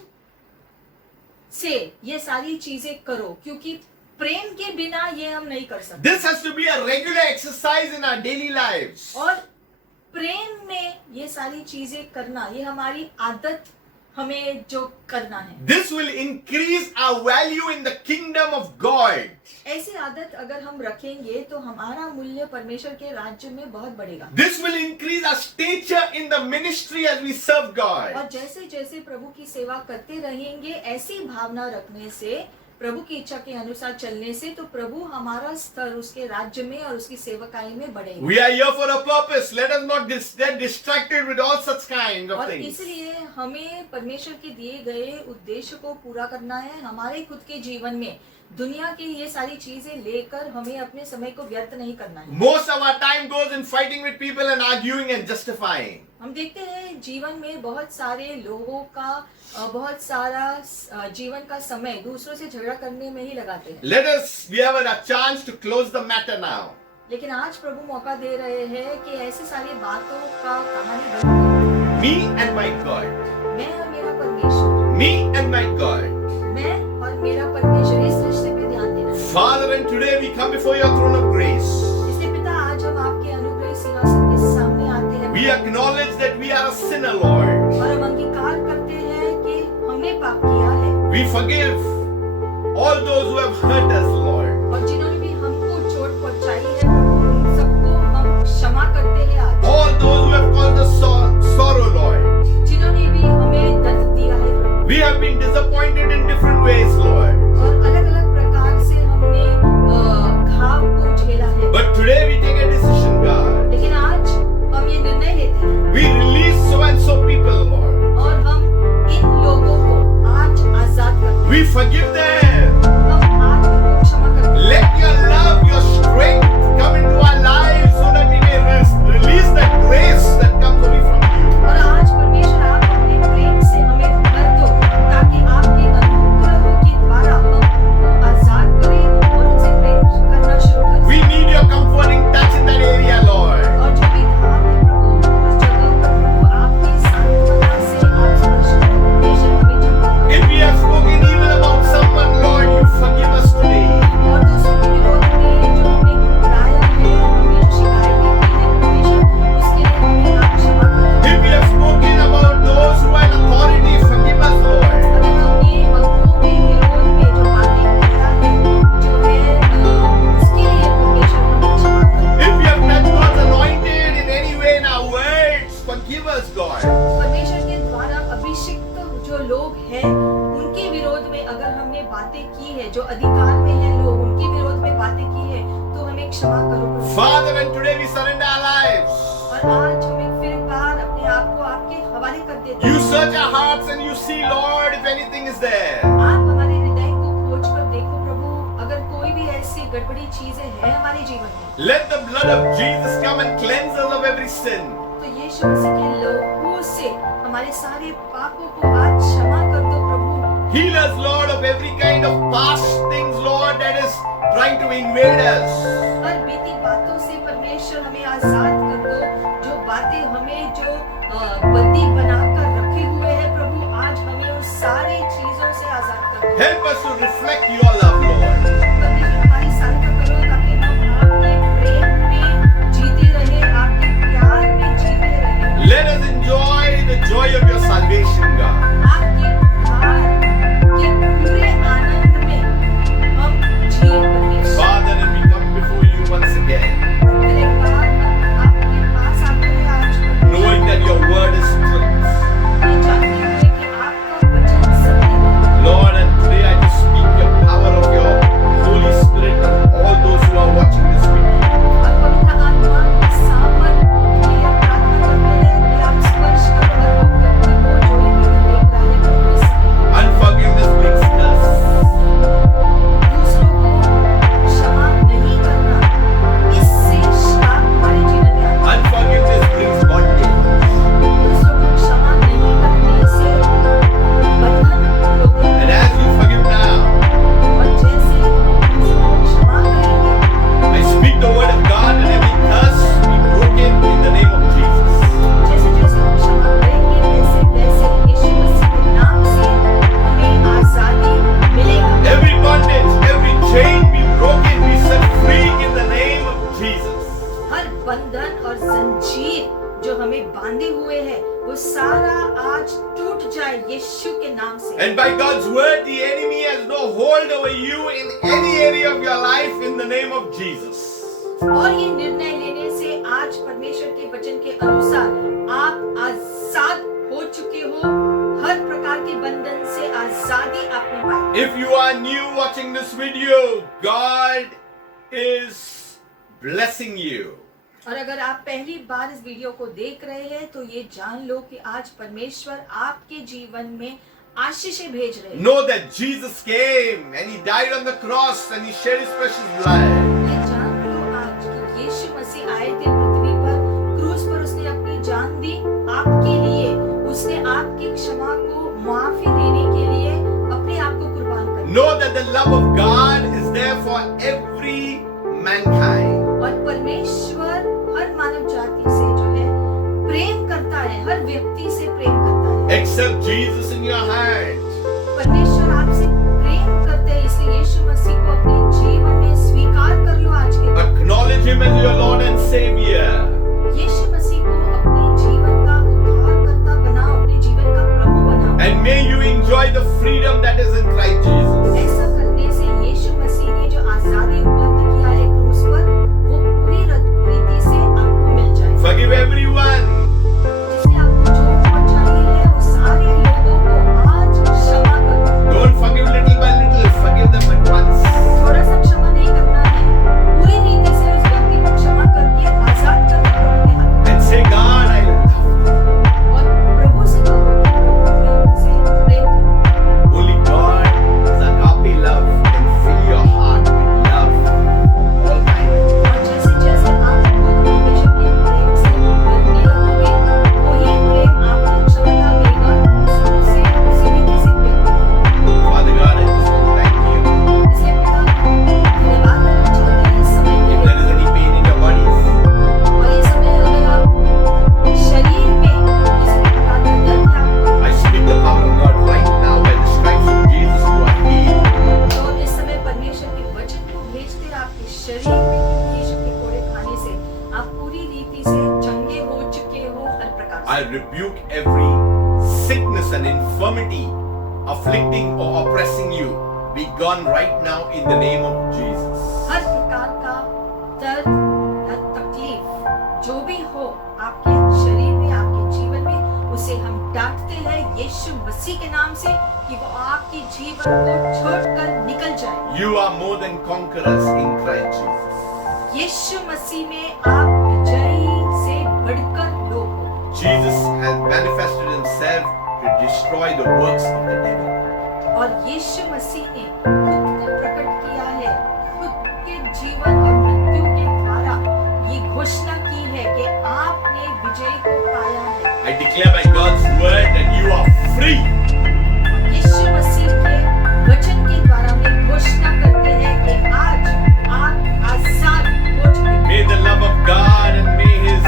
से ये सारी चीजें करो, क्योंकि प्रेम के बिना ये हम नहीं कर सकते. This has to be a regular exercise in our daily lives. और प्रेम में ये सारी चीजें करना, ये हमारी आदत हमें जो करना है. This will increase our value in the kingdom of God. ऐसी आदत अगर हम रखेंगे तो हमारा मूल्य परमेश्वर के राज्य में बहुत बढ़ेगा. This will increase our stature in the ministry as we serve God. और जैसे जैसे प्रभु की सेवा करते रहेंगे, ऐसी भावना रखने से, प्रभु की इच्छा के अनुसार चलने से, तो प्रभु हमारा स्तर उसके राज्य में और उसकी सेवकाई में बढ़ेगा. We are here for a purpose. Let us not get distracted with all such kinds of और things. इसलिए हमें परमेश्वर के दिए गए उद्देश्य को पूरा करना है. हमारे खुद के जीवन में दुनिया की ये सारी चीजें लेकर हमें अपने समय को व्यर्थ नहीं करना है. Most of our time goes in fighting with people and arguing and justifying. हम देखते हैं जीवन में बहुत सारे लोगों का बहुत सारा जीवन का समय दूसरों से झगड़ा करने में ही लगाते हैं. We have a chance to close the matter now. लेकिन आज प्रभु मौका दे रहे हैं कि ऐसी सारी बातों का कहानी बंद करें. Me and my God. मैं और मेरा परमेश्वर. Me and my God. मैं और मेरा परमेश्वर, इस रिश्ते पे ध्यान देना. Father, and today we come before your throne of grace. इसलिए पिता, आज हम आपके अनुग्रह सिंहासन के सामने आते हैं. We acknowledge that we are a sinner, Lord. और हम अंगीकार करते हैं कि हमने पाप किया है. We forgive all those who have hurt us, Lord. और जिन्होंने भी हमको चोट पहुंचाई है, प्रभु, उन सबको हम क्षमा करते हैं आज. All those who have caused us sorrow, Lord. जिन्होंने भी हमें दर्द दिया है, प्रभु. We have been disappointed in different ways, Lord. और अलग-अलग प्रकार से हमने घाव को झेला है. But today we take a decision, God. लेकिन आज हम ये निर्णय लेते हैं. We release so and so people, Lord. और हम इन लोगों को आज आजाद करते हैं. We forgive them. हम आज उनको क्षमा करते हैं. Let Prabhu. Father, and today we surrender our lives. और आज हम फिर एक बार अपने आप को आपके हवाले कर देते You हैं। search our hearts and you see, Lord, if anything is there. आप हमारे हृदय को खोज कर देखो प्रभु, अगर कोई भी ऐसी गड़बड़ी चीजें हैं हमारे जीवन में, Let the blood of Jesus come and cleanse us of every sin. तो यीशु मसीह के लहू से हमारे सारे पापों को आज क्षमा कर दो प्रभु। Heal us, Lord, of every kind of past things, Lord, that is trying to invade us. हर बीती बातों से परमेश्वर हमें आजाद कर दो, जो बातें हमें जो बंदी बनाकर रखे हुए हैं प्रभु, आज हमें उस सारी चीजों से आजाद कर दो। Help us to reflect your love, Lord. परमेश्वर हमारी सहायता करो ताकि हम आपके प्रेम में जीते रहे, आपके प्यार में जीते रहे। Let us enjoy the joy of your salvation, God. आपके प्यार के पूरे आनंद में हम जिए परमेश्वर। Father, and we come before you once again, फिर एक बार हम आपके पास आते हैं आज परमेश्वर, knowing that your word is truth. ये जानते हुए कि आपका वचन सत्य है। Lord, and today I just speak your power of your Holy Spirit on all those who are watching this video. और पवित्र आत्मा के सामर्थ के लिए प्रार्थना करते हैं कि आप स्पर्श करो हर वो व्यक्ति को जो ये वीडियो देख रहा है प्रभु यीशु। Unforgiveness brings curse. दूसरों को क्षमा नहीं करना, इससे श्राप हमारे जीवन में आता है। Unforgiveness brings bondage. दूसरों को क्षमा नहीं करने से बंधन होते हैं। And as you forgive now, और जैसे हम दूसरों को क्षमा करेंगे, I speak the word of God and every curse be broken in the name of Jesus. जैसे जैसे हम क्षमा करेंगे, वैसे वैसे यीशु मसीह के नाम से हमें आजादी मिलेगा। Every bondage, every chain be broken, be set free in the name of Jesus. हर बंधन और जंजीर जो हमें बांधे हुए हैं, वो सारा आज टूट जाए यीशु के नाम से। And by God's word, the enemy has no hold over you in any area of your life in the name of Jesus. और ये निर्णय लेने से आज परमेश्वर के वचन के अनुसार आप आजाद हो चुके हो, हर प्रकार के बंधन से आजादी आपने पाई। If you are new watching this video, God is blessing you. और अगर आप पहली बार इस वीडियो को देख रहे हैं तो ये जान लो कि आज परमेश्वर आपके जीवन में आशीषें भेज रहे हैं। Know that Jesus came and He died on the cross and He shed His precious blood. ये जान लो आज कि यीशु मसीह आए थे पृथ्वी पर, क्रूस पर उसने अपनी जान दी आपके लिए, उसने आपकी क्षमा को माफी देने के लिए अपने आप को कुर्बान कर दिया। Know that the love of God is there for every mankind. और परमेश्वर हर मानव जाति से जो है प्रेम करता है, हर व्यक्ति से प्रेम करता है। Accept Jesus in your heart. परमेश्वर आपसे प्रेम करते हैं, इसलिए यीशु मसीह को अपने जीवन में स्वीकार कर लो आज के दिन। Acknowledge Him as your Lord and Savior. यीशु मसीह को अपने जीवन का उद्धारकर्ता बनाओ, अपने जीवन का प्रभु बनाओ। And may you enjoy the freedom that is in Christ Jesus. ऐसा करने से यीशु मसीह ने जो आजादी उपलब्ध किया है क्रूस पर, वो पूरी रीति से आपको मिल जाए। Forgive everyone. जिसने आपको चोट पहुंचाई है, वो सारे लोगों को आज क्षमा करो। Don't forgive little by little. Forgive them at once. थोड़ा सा क्षमा नहीं करना है, पूरी रीति से उस व्यक्ति को क्षमा करके आजाद कर दो प्रभु के हाथ में। And say, God, I love you. और प्रभु से कहो कि प्रभु मैं उनसे प्रेम करता हूं। Only God's agape love can fill your heart with love all time. और जैसे जैसे आप परमेश्वर के प्रेम से भरने लगोगे, वही प्रेम आपको क्षमता देगा दूसरों से उसी रीति से प्रेम करने की। Father God, I just want to thank you. इसलिए पिता, धन्यवाद देना चाहते हैं इस समय के If लिए। there is any pain in your bodies, और ये समय अगर आप शरीर में किसी भी प्रकार का दर्द है आपको, I speak the power of God right now by the stripes of Jesus you are healed. तो इस समय परमेश्वर के वचन को भेजते आपके शरीर में यीशु के कोड़े खाने से आप पूरी रीति से चंगे हो चुके हो हर प्रकार I से। rebuke every sickness and infirmity afflicting or oppressing you. Be gone right now in the name of Jesus. हर प्रकार का दर्द या तकलीफ जो भी हो आपके शरीर में, आपके जीवन में, उसे हम डांटते हैं यीशु मसीह के नाम से कि वो आपके जीवन को छोड़कर निकल जाए। You are more than conquerors in Christ Jesus. यीशु मसीह में आप विजयी से बढ़कर लोग हो। Jesus has manifested himself to destroy the works of the devil. और यीशु मसीह ने खुद को प्रकट किया है, खुद के जीवन और मृत्यु के द्वारा ये घोषणा की है कि आपने विजय को पाया है। I declare by God's word that you are free. यीशु मसीह के वचन के द्वारा हम घोषणा करते हैं कि आज आप आजाद हो चुके हैं। May the love of God and may his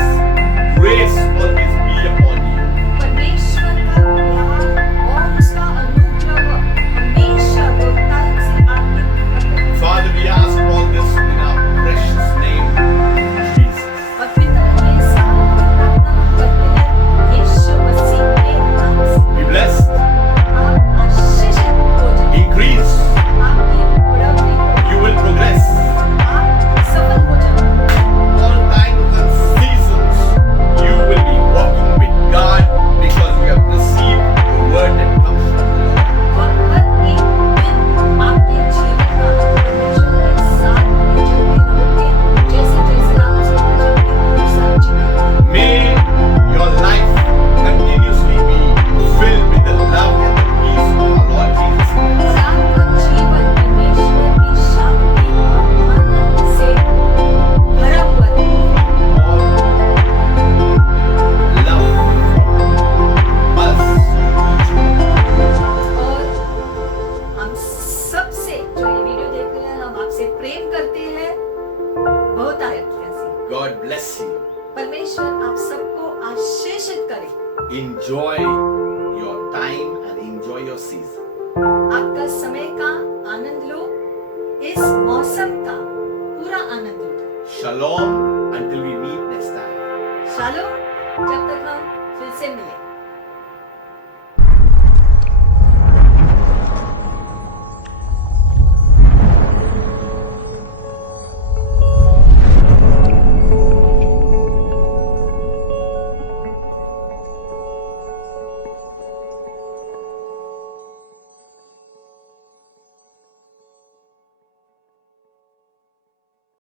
grace always be upon you. परमेश्वर का प्यार और उसका अनुग्रह हमेशा बहुतायत से आपके ऊपर रहे। Father, we ask all this in our precious name, Jesus. और पिता के साथ प्रार्थना करते हैं यीशु मसीह के नाम से। Be blessed, आप आशीषित हो जाएं। increase, आपकी बढ़ोतरी हो। you will progress. आप सफल हो जाएं। All times and seasons, you will be walking with God because you have received the word that comes from the Lord. और हर एक दिन आपके जीवन का परमेश्वर के साथ चलते रहोगे, जैसे जैसे आप उसके वचन के अनुसार जीते। May your life continuously be filled with the love and the peace of our Lord Jesus Christ. और आपका जीवन परमेश्वर की शांति और आनंद से भरा हुआ रहे। All love from us. और हम सबसे जो ये वीडियो देख रहे हैं, हम आपसे प्रेम करते हैं बहुत आयत से। God bless you. परमेश्वर आप सबको आशीषित करे। Enjoy your time and enjoy your season. आपका समय का आनंद लो, इस मौसम का पूरा आनंद लो। Shalom until we meet next time. Shalom, जब तक हम फिर से मिले।